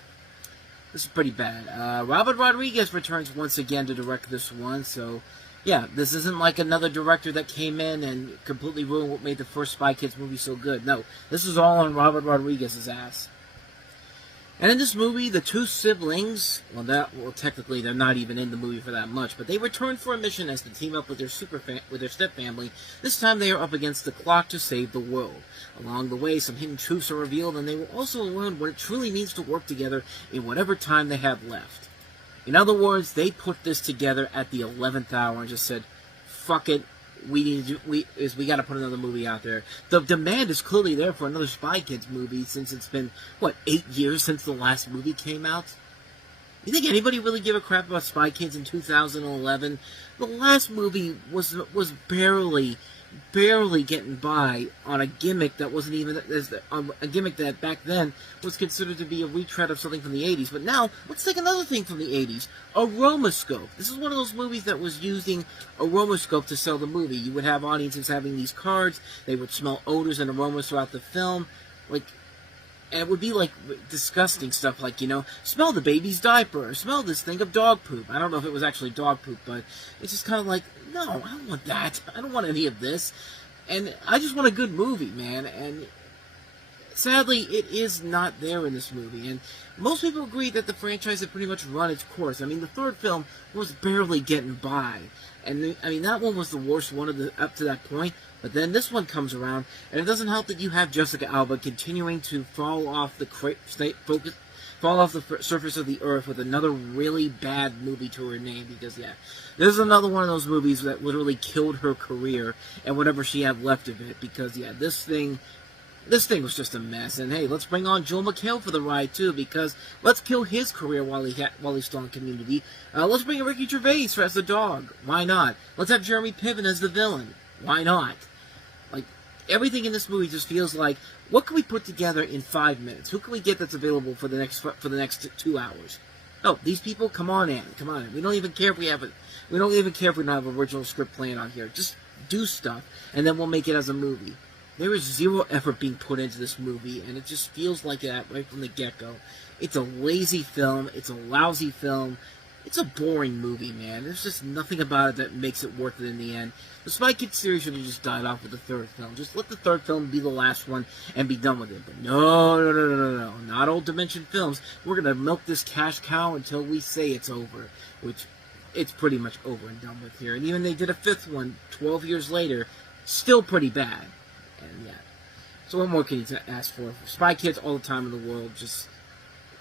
this is pretty bad. Robert Rodriguez returns once again to direct this one, so yeah, this isn't like another director that came in and completely ruined what made the first Spy Kids movie so good. No, this is all on Robert Rodriguez's ass. And in this movie, the 2 siblings, well, technically they're not even in the movie for that much, but they return for a mission as they team up with their stepfamily. This time they are up against the clock to save the world. Along the way, some hidden truths are revealed, and they will also learn what it truly means to work together in whatever time they have left. In other words, they put this together at the 11th hour and just said, fuck it, we got to put another movie out there. The demand is clearly there for another Spy Kids movie, since it's been, 8 years since the last movie came out? You think anybody really give a crap about Spy Kids in 2011? The last movie was barely getting by on a gimmick that wasn't even a gimmick that back then was considered to be a retread of something from the 80s. But now, let's take another thing from the 80s. Aromascope. This is one of those movies that was using Aromascope to sell the movie. You would have audiences having these cards. They would smell odors and aromas throughout the film. And it would be like disgusting stuff like, you know, smell the baby's diaper, or smell this thing of dog poop. I don't know if it was actually dog poop, but it's just kind of like, no, I don't want that. I don't want any of this. And I just want a good movie, man. And sadly, it is not there in this movie. And most people agree that the franchise had pretty much run its course. I mean, the third film was barely getting by. And, I mean, that one was the worst one up to that point. But then this one comes around, and it doesn't help that you have Jessica Alba continuing to fall off the surface of the earth with another really bad movie to her name. Because, yeah, this is another one of those movies that literally killed her career and whatever she had left of it. Because, yeah, this thing was just a mess. And hey, let's bring on Joel McHale for the ride too, because let's kill his career while he's still in Community. Let's bring in Ricky Gervais as the dog. Why not? Let's have Jeremy Piven as the villain. Why not? Like, everything in this movie just feels like, what can we put together in 5 minutes? Who can we get that's available for the next 2 hours? Oh, these people, come on in. We don't even care if we don't have an original script playing on here. Just do stuff, and then we'll make it as a movie. There is zero effort being put into this movie, and it just feels like that right from the get-go. It's a lazy film. It's a lousy film. It's a boring movie, man. There's just nothing about it that makes it worth it in the end. The Spy Kids series should have just died off with the third film. Just let the third film be the last one and be done with it. But no. Not Old Dimension Films. We're going to milk this cash cow until we say it's over. Which, it's pretty much over and done with here. And even they did a fifth one 12 years later. Still pretty bad. And yeah. So what more can you ask for? Spy Kids all the time in the world. Just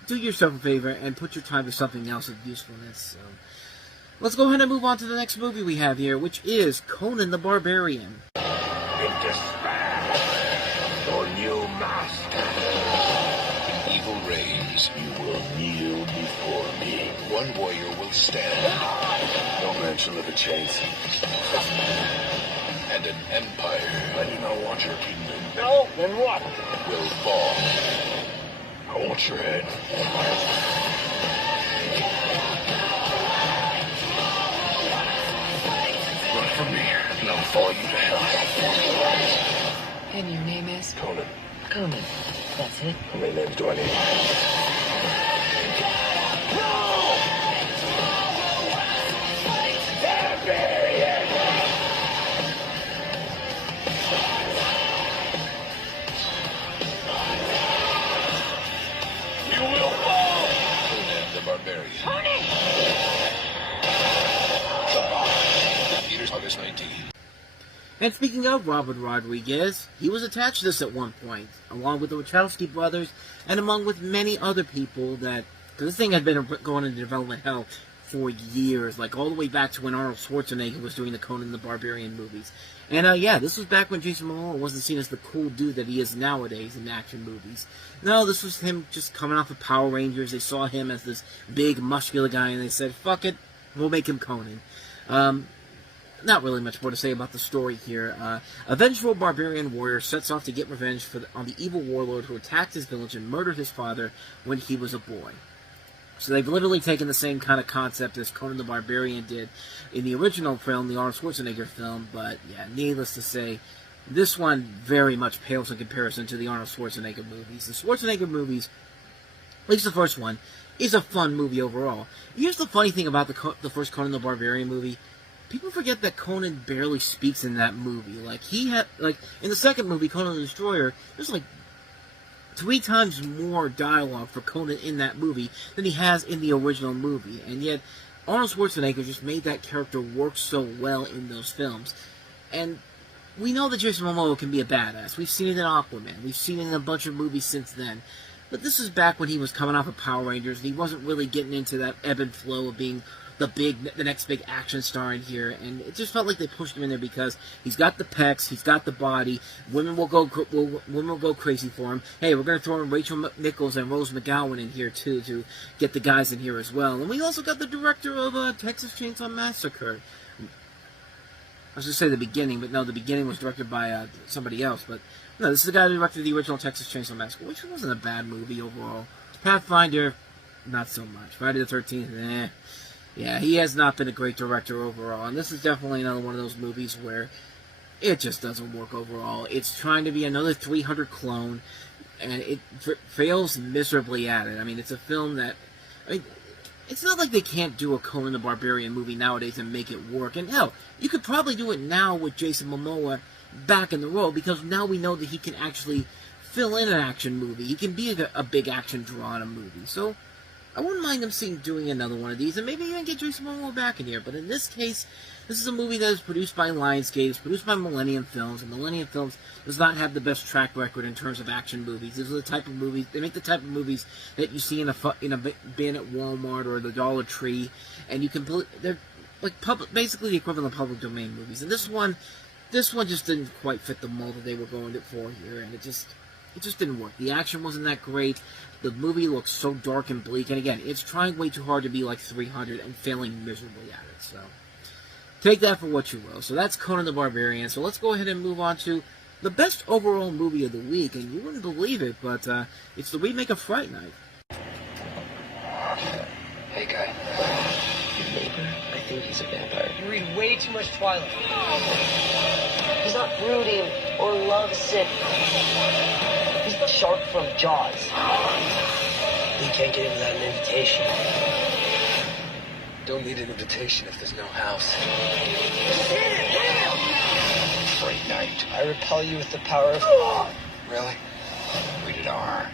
do yourself a favor and put your time to something else of usefulness. So let's go ahead and move on to the next movie we have here, which is Conan the Barbarian. In despair, your new master. In evil reigns, you will kneel before me. One warrior will stand. No man shall ever chase. And an empire. I do not want your kingdom. No, then what? Will fall. I want your head. Run from me, and I'll follow you to hell. And your name is? Conan. Conan. That's it. How many names do I need? August 19. And speaking of Robert Rodriguez, he was attached to this at one point, along with the Wachowski brothers, and among with many other people that, because this thing had been going into development hell for years, like all the way back to when Arnold Schwarzenegger was doing the Conan the Barbarian movies. And yeah, this was back when Jason Momoa wasn't seen as the cool dude that he is nowadays in action movies. No, this was him just coming off of Power Rangers. They saw him as this big, muscular guy, and they said, fuck it, we'll make him Conan. Not really much more to say about the story here. A vengeful barbarian warrior sets off to get revenge on the evil warlord who attacked his village and murdered his father when he was a boy. So they've literally taken the same kind of concept as Conan the Barbarian did in the original film, the Arnold Schwarzenegger film, but yeah, needless to say, this one very much pales in comparison to the Arnold Schwarzenegger movies. The Schwarzenegger movies, at least the first one, is a fun movie overall. Here's the funny thing about the first Conan the Barbarian movie. People forget that Conan barely speaks in that movie. Like, in the second movie, Conan the Destroyer, there's like 3 times more dialogue for Conan in that movie than he has in the original movie. And yet, Arnold Schwarzenegger just made that character work so well in those films. And we know that Jason Momoa can be a badass. We've seen it in Aquaman. We've seen it in a bunch of movies since then. But this is back when he was coming off of Power Rangers, and he wasn't really getting into that ebb and flow of being the next big action star in here, and it just felt like they pushed him in there because he's got the pecs, he's got the body, women will go crazy for him. Hey, we're going to throw in Rachel McNichols and Rose McGowan in here too to get the guys in here as well. And we also got the director of Texas Chainsaw Massacre. I was going to say the beginning, but no, the beginning was directed by somebody else. But no, this is the guy who directed the original Texas Chainsaw Massacre, which wasn't a bad movie overall. Pathfinder, not so much. Friday the 13th, Yeah, he has not been a great director overall, and this is definitely another one of those movies where it just doesn't work overall. It's trying to be another 300 clone, and it fails miserably at it. I mean, it's a film that, I mean, it's not like they can't do a Conan the Barbarian movie nowadays and make it work. And hell, you could probably do it now with Jason Momoa back in the role, because now we know that he can actually fill in an action movie. He can be a big action draw in a movie. So I wouldn't mind them doing another one of these, and maybe even get Jason Momoa back in here. But in this case, this is a movie that is produced by Lionsgate, it's produced by Millennium Films, and Millennium Films does not have the best track record in terms of action movies. These are the type of movies, they make the type of movies that you see in a bin at Walmart or the Dollar Tree, and you can, they're like basically the equivalent of public domain movies. And this one just didn't quite fit the mold that they were going for here, and it just didn't work. The action wasn't that great. The movie looks so dark and bleak, and again, it's trying way too hard to be like 300 and failing miserably at it, so take that for what you will. So that's Conan the Barbarian. So let's go ahead and move on to the best overall movie of the week, and you wouldn't believe it, but it's the remake of Fright Night. Hey, guy. Your neighbor? I think he's a vampire. You read way too much Twilight. He's not brooding or lovesick. He's the shark from Jaws. You can't get in without an invitation. Don't need an invitation if there's no house. Fright Night. I repel you with the power of... Really? Rated R.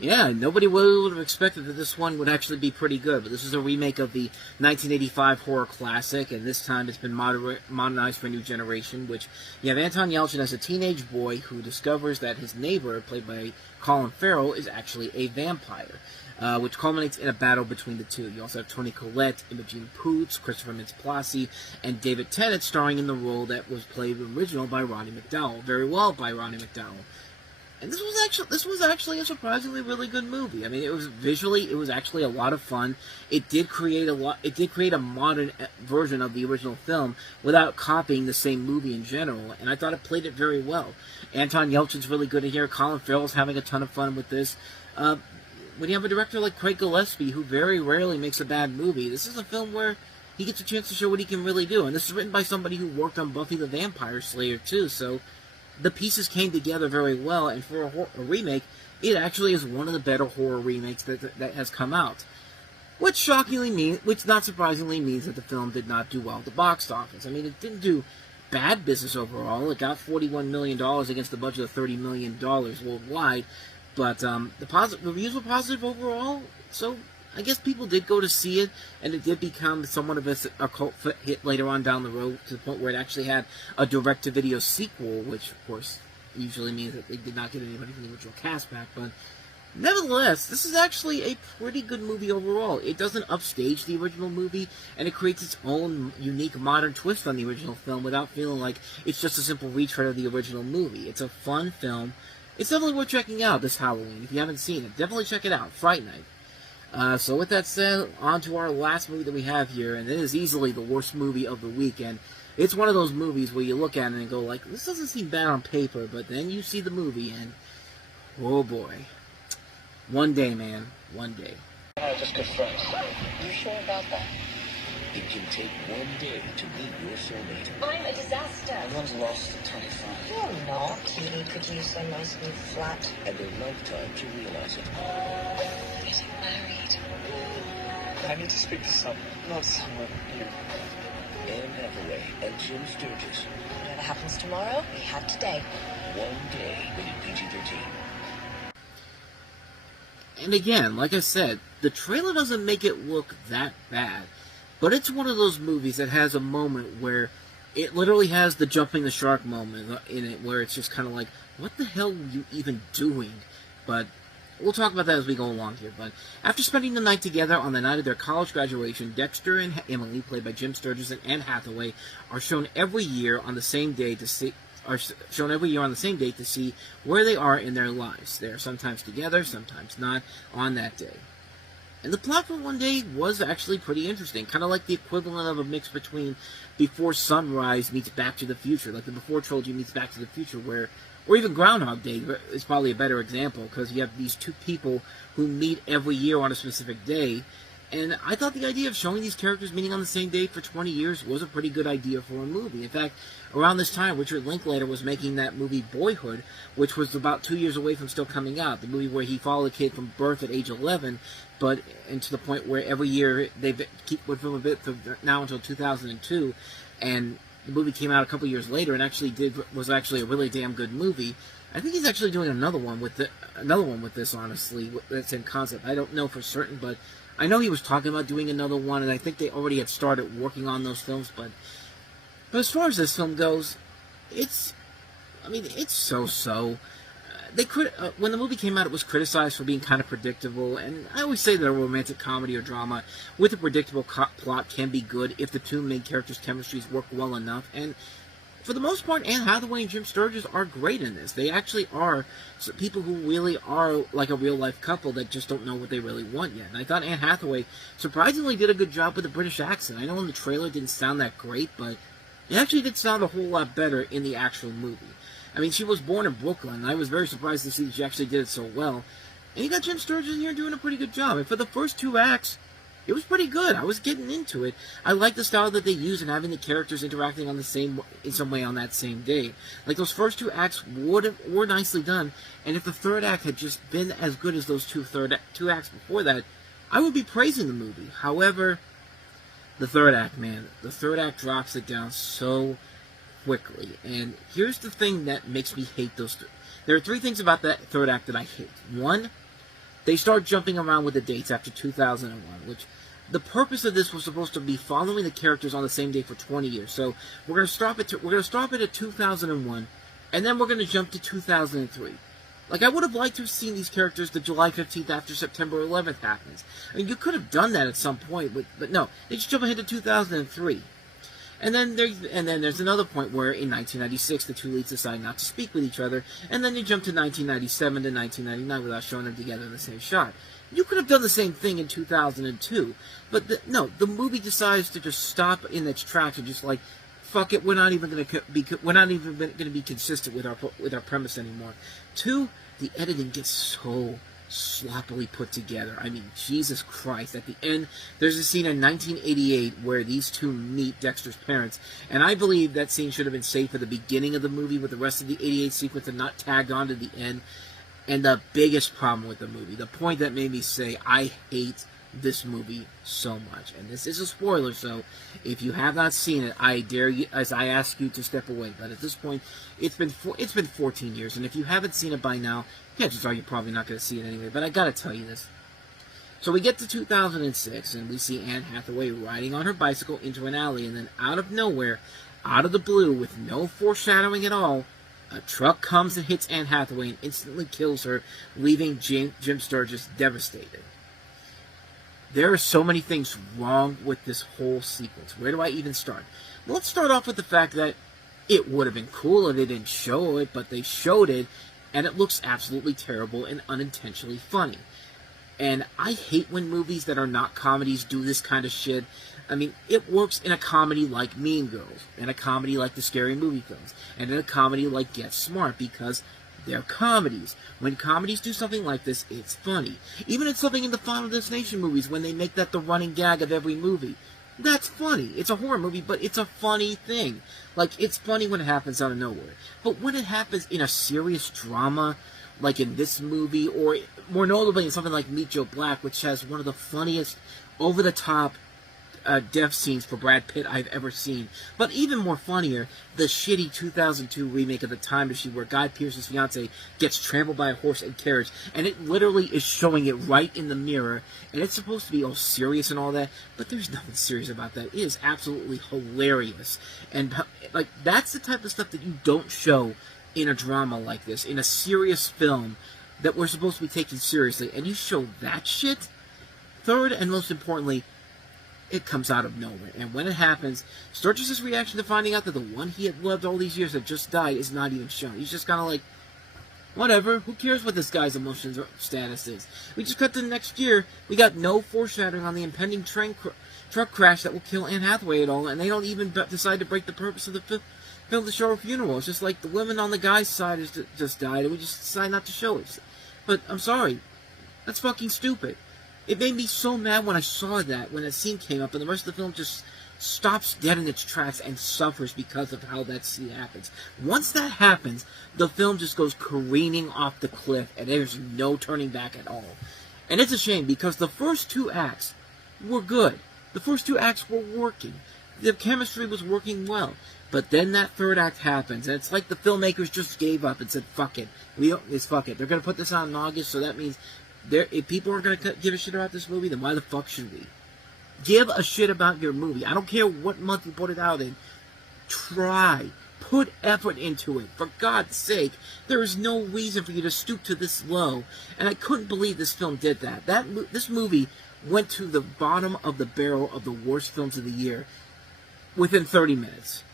Yeah, nobody would have expected that this one would actually be pretty good, but this is a remake of the 1985 horror classic, and this time it's been modernized for a new generation, which you have Anton Yelchin as a teenage boy who discovers that his neighbor, played by Colin Farrell, is actually a vampire, which culminates in a battle between the two. You also have Toni Collette, Imogen Poots, Christopher Mintz-Plasse, and David Tennant starring in the role that was played originally by Roddy McDowall, very well by Roddy McDowall. And this was actually a surprisingly really good movie. I mean, it was actually a lot of fun. It did create a modern version of the original film without copying the same movie in general, and I thought it played it very well. Anton Yelchin's really good in here. Colin Farrell's having a ton of fun with this. When you have a director like Craig Gillespie, who very rarely makes a bad movie, this is a film where he gets a chance to show what he can really do. And this is written by somebody who worked on Buffy the Vampire Slayer too, so the pieces came together very well, and for a remake, it actually is one of the better horror remakes that has come out. Which not surprisingly means that the film did not do well at the box office. I mean, it didn't do bad business overall. It got $41 million against the budget of $30 million worldwide, but the reviews were positive overall, so I guess people did go to see it, and it did become somewhat of a cult hit later on down the road, to the point where it actually had a direct-to-video sequel, which, of course, usually means that they did not get anybody from the original cast back, but nevertheless, this is actually a pretty good movie overall. It doesn't upstage the original movie, and it creates its own unique modern twist on the original film without feeling like it's just a simple retread of the original movie. It's a fun film. It's definitely worth checking out this Halloween. If you haven't seen it, definitely check it out. Fright Night. So with that said, on to our last movie that we have here, and it is easily the worst movie of the weekend. It's one of those movies where you look at it and go like, this doesn't seem bad on paper, but then you see the movie and, oh boy. One day, man. One day. Just good friends. You sure about that? It can take one day to meet your soulmate. I'm a disaster. Everyone's lost at 25. You're not. Cutie could use a nice new flat. And a lifetime to realize it. Getting married. I need to speak to someone. Not someone. You. Anne Hathaway and Jim Sturgis. Whatever happens tomorrow, we had today. One day, rated PG-13. And again, like I said, the trailer doesn't make it look that bad, but it's one of those movies that has a moment where it literally has the jumping the shark moment in it, where it's just kind of like, what the hell are you even doing? But we'll talk about that as we go along here. But after spending the night together on the night of their college graduation, Dexter and Emily, played by Jim Sturgis and Anne Hathaway, are shown every year on the same day to see where they are in their lives. They are sometimes together, sometimes not, on that day. And the plot for One Day was actually pretty interesting, kind of like the equivalent of a mix between Before Sunrise meets Back to the Future, like the Before trilogy meets Back to the Future, or even Groundhog Day is probably a better example, because you have these two people who meet every year on a specific day, And I thought the idea of showing these characters meeting on the same day for 20 years was a pretty good idea for a movie. In fact, around this time, Richard Linklater was making that movie Boyhood, which was about 2 years away from still coming out. The movie where he followed a kid from birth at age 11, and to the point where every year they keep with him a bit from now until 2002, and the movie came out a couple years later and was actually a really damn good movie. I think he's actually doing another one with this, honestly, that's in concept. I don't know for certain, but I know he was talking about doing another one, and I think they already had started working on those films, but as far as this film goes, it's so-so. When the movie came out, it was criticized for being kind of predictable, and I always say that a romantic comedy or drama with a predictable plot can be good if the two main characters' chemistries work well enough, and for the most part, Anne Hathaway and Jim Sturgess are great in this. They actually are people who really are like a real-life couple that just don't know what they really want yet. And I thought Anne Hathaway surprisingly did a good job with the British accent. I know in the trailer it didn't sound that great, but it actually did sound a whole lot better in the actual movie. I mean, she was born in Brooklyn, and I was very surprised to see that she actually did it so well. And you got Jim Sturgess in here doing a pretty good job. And for the first 2 acts, it was pretty good. I was getting into it. I like the style that they use and having the characters interacting in some way on that same day. Like, those first 2 acts were nicely done, and if the third act had just been as good as those two acts before that, I would be praising the movie. However, the third act, man, the third act drops it down so quickly. And here's the thing that makes me hate those. There are 3 things about that third act that I hate. 1, they start jumping around with the dates after 2001, which the purpose of this was supposed to be following the characters on the same day for 20 years. So we're going to stop it at 2001, and then we're going to jump to 2003. Like, I would have liked to have seen these characters the July 15th after September 11th happens. I mean, you could have done that at some point, but no, they just jump ahead to 2003. And then there's another point where in 1996 the two leads decide not to speak with each other, and then you jump to 1997 to 1999 without showing them together in the same shot. You could have done the same thing in 2002, but the movie decides to just stop in its tracks and just like, fuck it, we're not even going to be consistent with our premise anymore. 2, the editing gets so sloppily put together. I mean, Jesus Christ. At the end, there's a scene in 1988 where these two meet Dexter's parents, and I believe that scene should have been saved for the beginning of the movie with the rest of the 88 sequence and not tagged on to the end. And the biggest problem with the movie, the point that made me say, I hate this movie so much, and this is a spoiler, so if you have not seen it, I dare you, as I ask you to step away. But at this point, it's been 14 years, and if you haven't seen it by now, chances are you're probably not going to see it anyway, but I gotta tell you this. So we get to 2006, and we see Anne Hathaway riding on her bicycle into an alley, and then out of nowhere, out of the blue, with no foreshadowing at all, a truck comes and hits Anne Hathaway and instantly kills her, leaving Jim Sturgess devastated. There are so many things wrong with this whole sequence. Where do I even start? Well, let's start off with the fact that it would have been cool if they didn't show it, but they showed it, and it looks absolutely terrible and unintentionally funny. And I hate when movies that are not comedies do this kind of shit. I mean, it works in a comedy like Mean Girls, in a comedy like the Scary Movie films, and in a comedy like Get Smart, because they're comedies. When comedies do something like this, it's funny. Even in something in the Final Destination movies, when they make that the running gag of every movie, that's funny. It's a horror movie, but it's a funny thing. Like, it's funny when it happens out of nowhere. But when it happens in a serious drama, like in this movie, or more notably in something like Meet Joe Black, which has one of the funniest, over-the-top death scenes for Brad Pitt I've ever seen. But even more funnier, the shitty 2002 remake of The Time Machine, where Guy Pearce's fiancée gets trampled by a horse and carriage, and it literally is showing it right in the mirror, and it's supposed to be all serious and all that, but there's nothing serious about that. It is absolutely hilarious. And, like, that's the type of stuff that you don't show in a drama like this, in a serious film that we're supposed to be taking seriously, and you show that shit? Third, and most importantly, it comes out of nowhere. And when it happens, Sturgess' reaction to finding out that the one he had loved all these years had just died is not even shown. He's just kind of like, whatever, who cares what this guy's emotions or status is? We just cut to the next year. We got no foreshadowing on the impending truck crash that will kill Anne Hathaway at all, and they don't even decide to break the purpose of the film to show her funeral. It's just like the woman on the guy's side has just died, and we just decide not to show it. But I'm sorry, that's fucking stupid. It made me so mad when I saw that, when that scene came up, and the rest of the film just stops dead in its tracks and suffers because of how that scene happens. Once that happens, the film just goes careening off the cliff, and there's no turning back at all. And it's a shame, because the first 2 acts were good. The first 2 acts were working. The chemistry was working well. But then that 3rd act happens, and it's like the filmmakers just gave up and said, fuck it. Fuck it. They're going to put this out in August, so that means if people aren't going to give a shit about this movie, then why the fuck should we? Give a shit about your movie. I don't care what month you put it out in. Try. Put effort into it. For God's sake, there is no reason for you to stoop to this low. And I couldn't believe this film did that. This movie went to the bottom of the barrel of the worst films of the year within 30 minutes.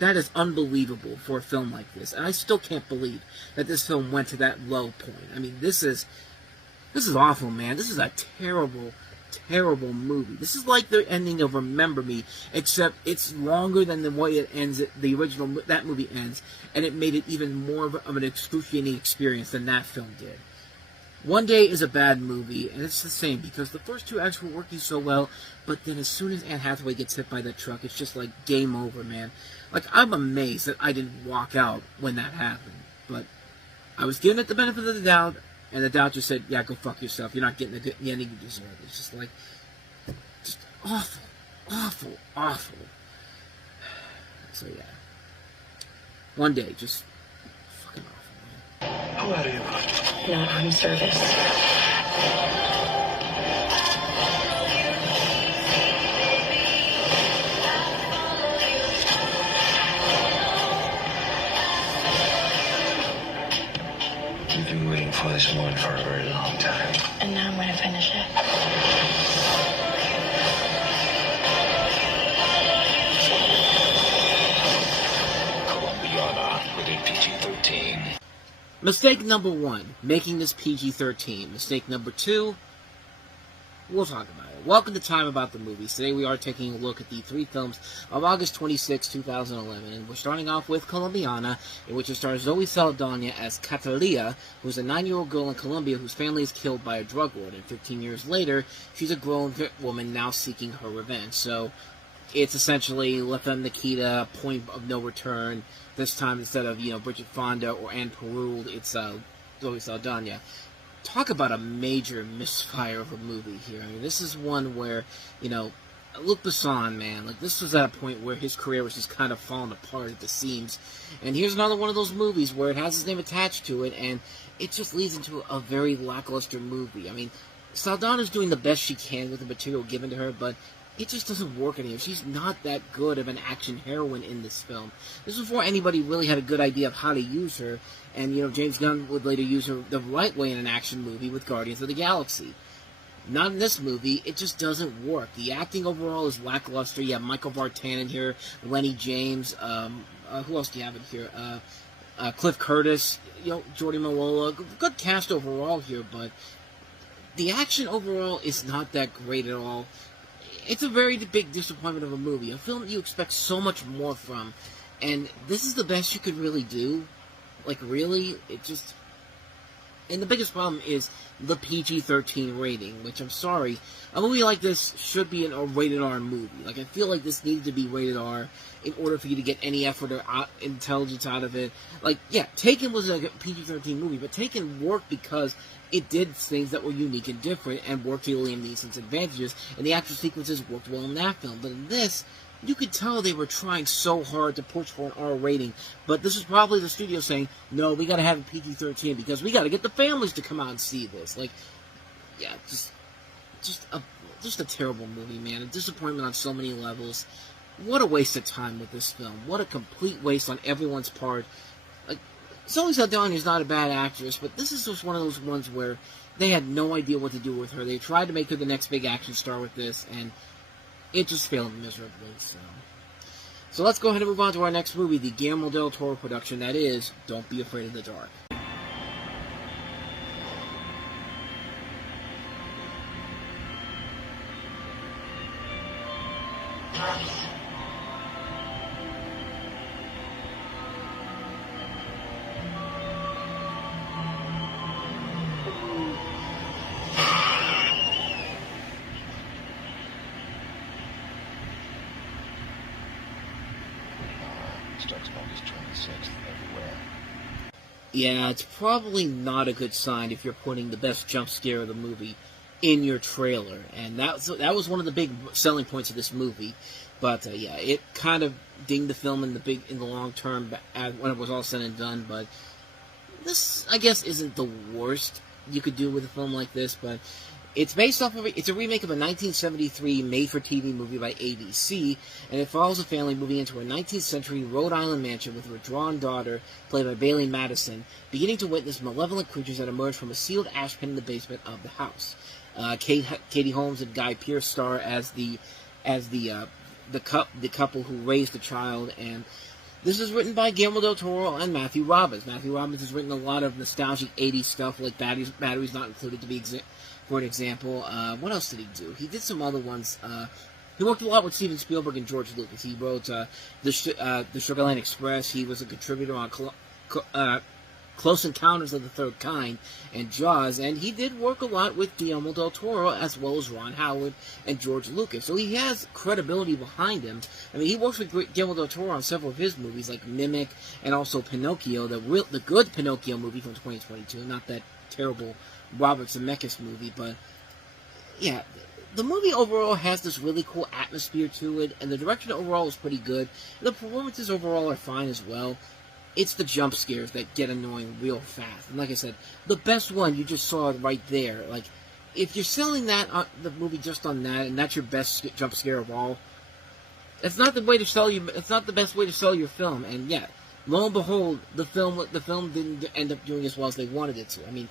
That is unbelievable for a film like this. And I still can't believe that this film went to that low point. I mean, this is awful, man. This is a terrible, terrible movie. This is like the ending of Remember Me, except it's longer than the way it ends. That movie ends, and it made it even more of an excruciating experience than that film did. One Day is a bad movie, and it's the same, because the first 2 acts were working so well, but then as soon as Anne Hathaway gets hit by the truck, it's just like game over, man. Like, I'm amazed that I didn't walk out when that happened, but I was given it the benefit of the doubt, and the doubt just said, yeah, go fuck yourself. You're not getting the ending you deserve. It's just like, just awful, awful, awful. So, yeah. One Day, just fucking awful, man. How old are you? Not on service. You've been waiting for this moment for a very long time. And now I'm going to finish it. Columbiana, rated PG-13. Mistake number 1, making this PG-13. Mistake number 2, we'll talk about it. Welcome to Time About the Movies. Today we are taking a look at the 3 films of August 26, 2011. And we're starting off with Columbiana, in which it stars Zoe Saldana as Catalia, who's a 9-year-old girl in Colombia whose family is killed by a drug lord. And 15 years later, she's a grown woman now seeking her revenge. So it's essentially La Femme Nikita, Point of No Return. This time, instead of, Bridget Fonda or Anne Perrault, it's Zoe Saldana. Talk about a major misfire of a movie here. I mean, this is one where, Luc Besson, man, like, this was at a point where his career was just kind of falling apart at the seams. And here's another one of those movies where it has his name attached to it, and it just leads into a very lackluster movie. I mean, Saldana's doing the best she can with the material given to her, but it just doesn't work anymore. She's not that good of an action heroine in this film. This was before anybody really had a good idea of how to use her, and, James Gunn would later use her the right way in an action movie with Guardians of the Galaxy. Not in this movie. It just doesn't work. The acting overall is lackluster. You have Michael Vartan in here, Lenny James, who else do you have in here? Cliff Curtis, Jordi Malola. Good cast overall here, but the action overall is not that great at all. It's a very big disappointment of a movie. A film you expect so much more from. And this is the best you could really do. Like, really? It just... And the biggest problem is the PG-13 rating, which, I'm sorry, a movie like this should be a rated R movie. Like, I feel like this needed to be rated R in order for you to get any effort or intelligence out of it. Like, yeah, Taken was a PG-13 movie, but Taken worked because it did things that were unique and different and worked to Liam Neeson's advantages, and the action sequences worked well in that film. But in this, you could tell they were trying so hard to push for an R rating, but this is probably the studio saying, no, we gotta have a PG-13 because we gotta get the families to come out and see this. Like, yeah, just a terrible movie, man. A disappointment on so many levels. What a waste of time with this film. What a complete waste on everyone's part. Like, Zoe Saldana is not a bad actress, but this is just one of those ones where they had no idea what to do with her. They tried to make her the next big action star with this, and it just failed miserably. So let's go ahead and move on to our next movie, the Guillermo del Toro production, that is Don't Be Afraid of the Dark. starts about his 26th everywhere. Yeah, it's probably not a good sign if you're putting the best jump scare of the movie in your trailer, and that was one of the big selling points of this movie. But yeah, it kind of dinged the film in the long term when it was all said and done. But this, I guess, isn't the worst you could do with a film like this. But it's based off of it's a remake of a 1973 made-for-TV movie by ABC, and it follows a family moving into a 19th century Rhode Island mansion with a withdrawn daughter, played by Bailey Madison, beginning to witness malevolent creatures that emerge from a sealed ash pit in the basement of the house. Katie Holmes and Guy Pearce star as the couple who raised the child, and this is written by Guillermo del Toro and Matthew Robbins. Matthew Robbins has written a lot of nostalgic 80s stuff, like Batteries Not Included, for an example. What else did he do? He did some other ones. He worked a lot with Steven Spielberg and George Lucas. He wrote the Sugar Land Express. He was a contributor on Close Encounters of the Third Kind and Jaws, and he did work a lot with Guillermo del Toro as well as Ron Howard and George Lucas. So he has credibility behind him. I mean, he works with Guillermo del Toro on several of his movies, like Mimic and also Pinocchio, the good Pinocchio movie from 2022, not that terrible Robert Zemeckis movie. But yeah, the movie overall has this really cool atmosphere to it, and the direction overall is pretty good. The performances overall are fine as well. It's the jump scares that get annoying real fast. And like I said, the best one you just saw right there. Like, if you're selling the movie just on that, and that's your best jump scare of all, it's not the way to sell you. It's not the best way to sell your film. And yet, lo and behold, the film didn't end up doing as well as they wanted it to. I mean,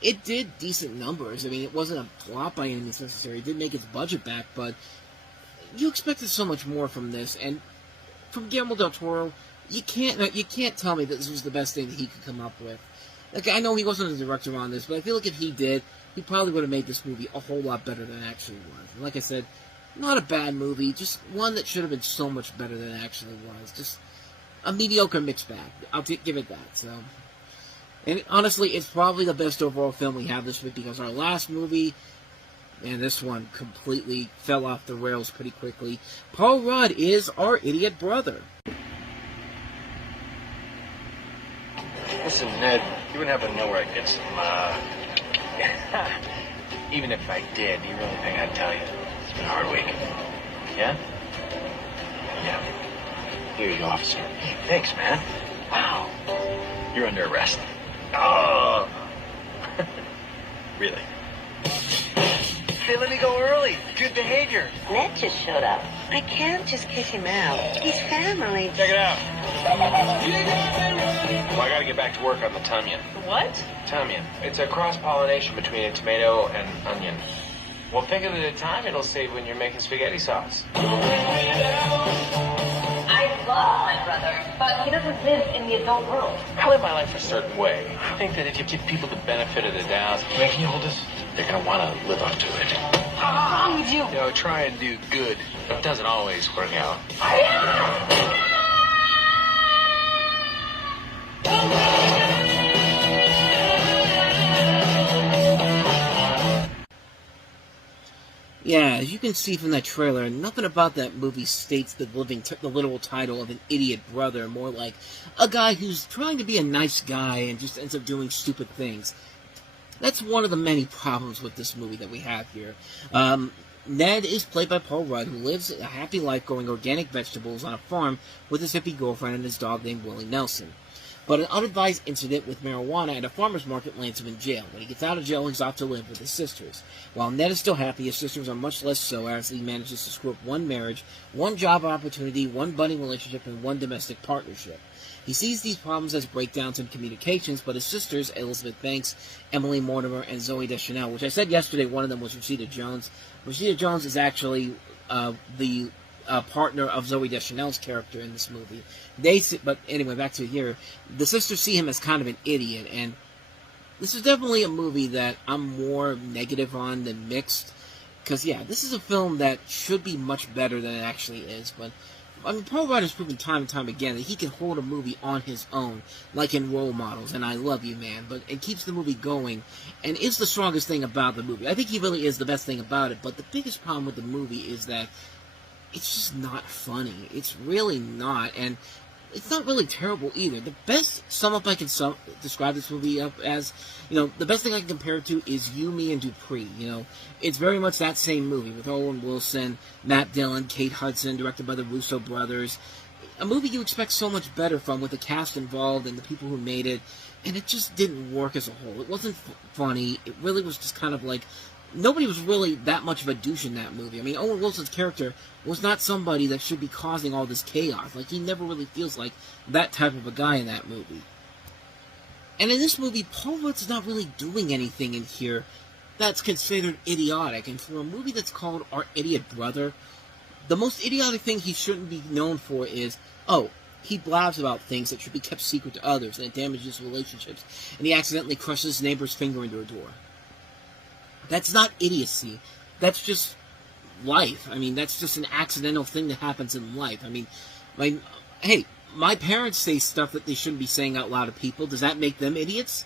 it did decent numbers. I mean, it wasn't a flop by any means necessary. It did make its budget back, but you expected so much more from this. And from Guillermo del Toro, you can't tell me that this was the best thing that he could come up with. Like, I know he wasn't a director on this, but I feel like if he did, he probably would have made this movie a whole lot better than it actually was. And like I said, not a bad movie, just one that should have been so much better than it actually was. Just a mediocre mixed bag. I'll give it that. So, and honestly, it's probably the best overall film we have this week, because our last movie, and this one completely fell off the rails pretty quickly. Paul Rudd is our idiot brother. Listen, Ned, you wouldn't happen to know where I get some, Even if I did, you really think I'd tell you? It's been a hard week. Yeah? Yeah. Here you go, officer. Hey, thanks, man. Wow. You're under arrest. Oh! Really? Hey, let me go early. Good behavior. Ned just showed up. I can't just kick him out. He's family. Check it out. Well, I gotta get back to work on the Tamian. What? Tamian. It's a cross-pollination between a tomato and onion. Well, think of it at a time it'll save when you're making spaghetti sauce. I love my brother, but he doesn't live in the adult world. I live my life a certain way. I think that if you give people the benefit of the doubt, making you oldest, they're gonna want to live up to it. What's wrong with you? You know, try and do good. It doesn't always work out. Yeah, as you can see from that trailer, nothing about that movie states the literal title of an idiot brother. More like a guy who's trying to be a nice guy and just ends up doing stupid things. That's one of the many problems with this movie that we have here. Ned is played by Paul Rudd, who lives a happy life growing organic vegetables on a farm with his hippie girlfriend and his dog named Willie Nelson. But an unadvised incident with marijuana at a farmer's market lands him in jail. When he gets out of jail, he's off to live with his sisters. While Ned is still happy, his sisters are much less so, as he manages to screw up one marriage, one job opportunity, one budding relationship, and one domestic partnership. He sees these problems as breakdowns in communications, but his sisters, Elizabeth Banks, Emily Mortimer, and Zooey Deschanel, which I said yesterday one of them was Rashida Jones. Rashida Jones is actually the partner of Zooey Deschanel's character in this movie. But anyway, back to here. The sisters see him as kind of an idiot, and this is definitely a movie that I'm more negative on than mixed. Because, yeah, this is a film that should be much better than it actually is, but I mean, Paul Rudd has proven time and time again that he can hold a movie on his own, like in Role Models and I Love You, Man, but it keeps the movie going, and is the strongest thing about the movie. I think he really is the best thing about it, but the biggest problem with the movie is that it's just not funny. It's really not, and it's not really terrible either. The best sum up I can describe this movie up as, the best thing I can compare it to is You, Me, and Dupree. It's very much that same movie with Owen Wilson, Matt Dillon, Kate Hudson, directed by the Russo brothers. A movie you expect so much better from, with the cast involved and the people who made it, and it just didn't work as a whole. It wasn't funny. It really was just kind of like, nobody was really that much of a douche in that movie. I mean, Owen Wilson's character was not somebody that should be causing all this chaos. Like, he never really feels like that type of a guy in that movie. And in this movie, Paul Rudd's not really doing anything in here that's considered idiotic. And for a movie that's called Our Idiot Brother, the most idiotic thing he shouldn't be known for is, he blabs about things that should be kept secret to others, and it damages relationships, and he accidentally crushes his neighbor's finger into a door. That's not idiocy. That's just life. I mean, that's just an accidental thing that happens in life. I mean, my parents say stuff that they shouldn't be saying out loud to people. Does that make them idiots?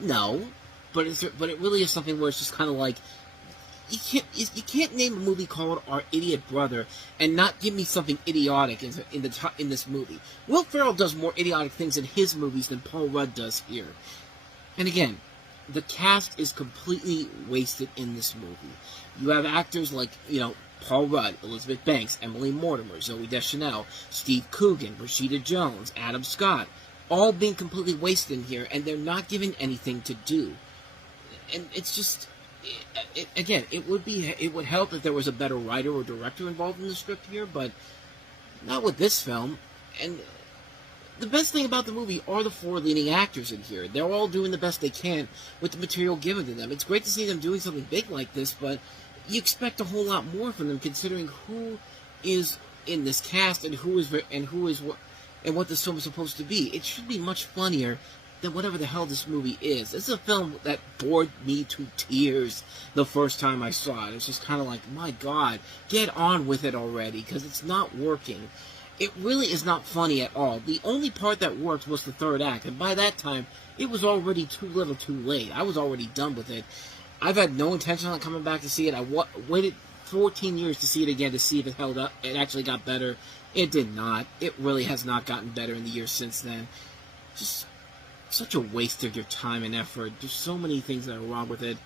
No. But it really is something where it's just kind of like, you can't name a movie called Our Idiot Brother and not give me something idiotic in this movie. Will Ferrell does more idiotic things in his movies than Paul Rudd does here. And again, the cast is completely wasted in this movie. You have actors like, Paul Rudd, Elizabeth Banks, Emily Mortimer, Zooey Deschanel, Steve Coogan, Rashida Jones, Adam Scott, all being completely wasted in here, and they're not given anything to do. And it's just, again, it would help if there was a better writer or director involved in the script here, but not with this film. And the best thing about the movie are the 4 leading actors in here. They're all doing the best they can with the material given to them. It's great to see them doing something big like this, but you expect a whole lot more from them, considering who is in this cast and what this film is supposed to be. It should be much funnier than whatever the hell this movie is. This is a film that bored me to tears the first time I saw it. It's just kind of like, my God, get on with it already, because it's not working. It really is not funny at all. The only part that worked was the third act, and by that time, it was already too little too late. I was already done with it. I've had no intention on coming back to see it. I waited 14 years to see it again to see if it held up. It actually got better. It did not. It really has not gotten better in the years since then. Just such a waste of your time and effort. There's so many things that are wrong with it.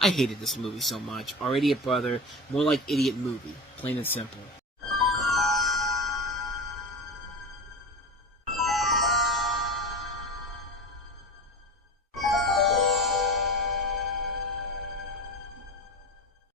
I hated this movie so much. Our Idiot Brother, more like Idiot Movie. Plain and simple.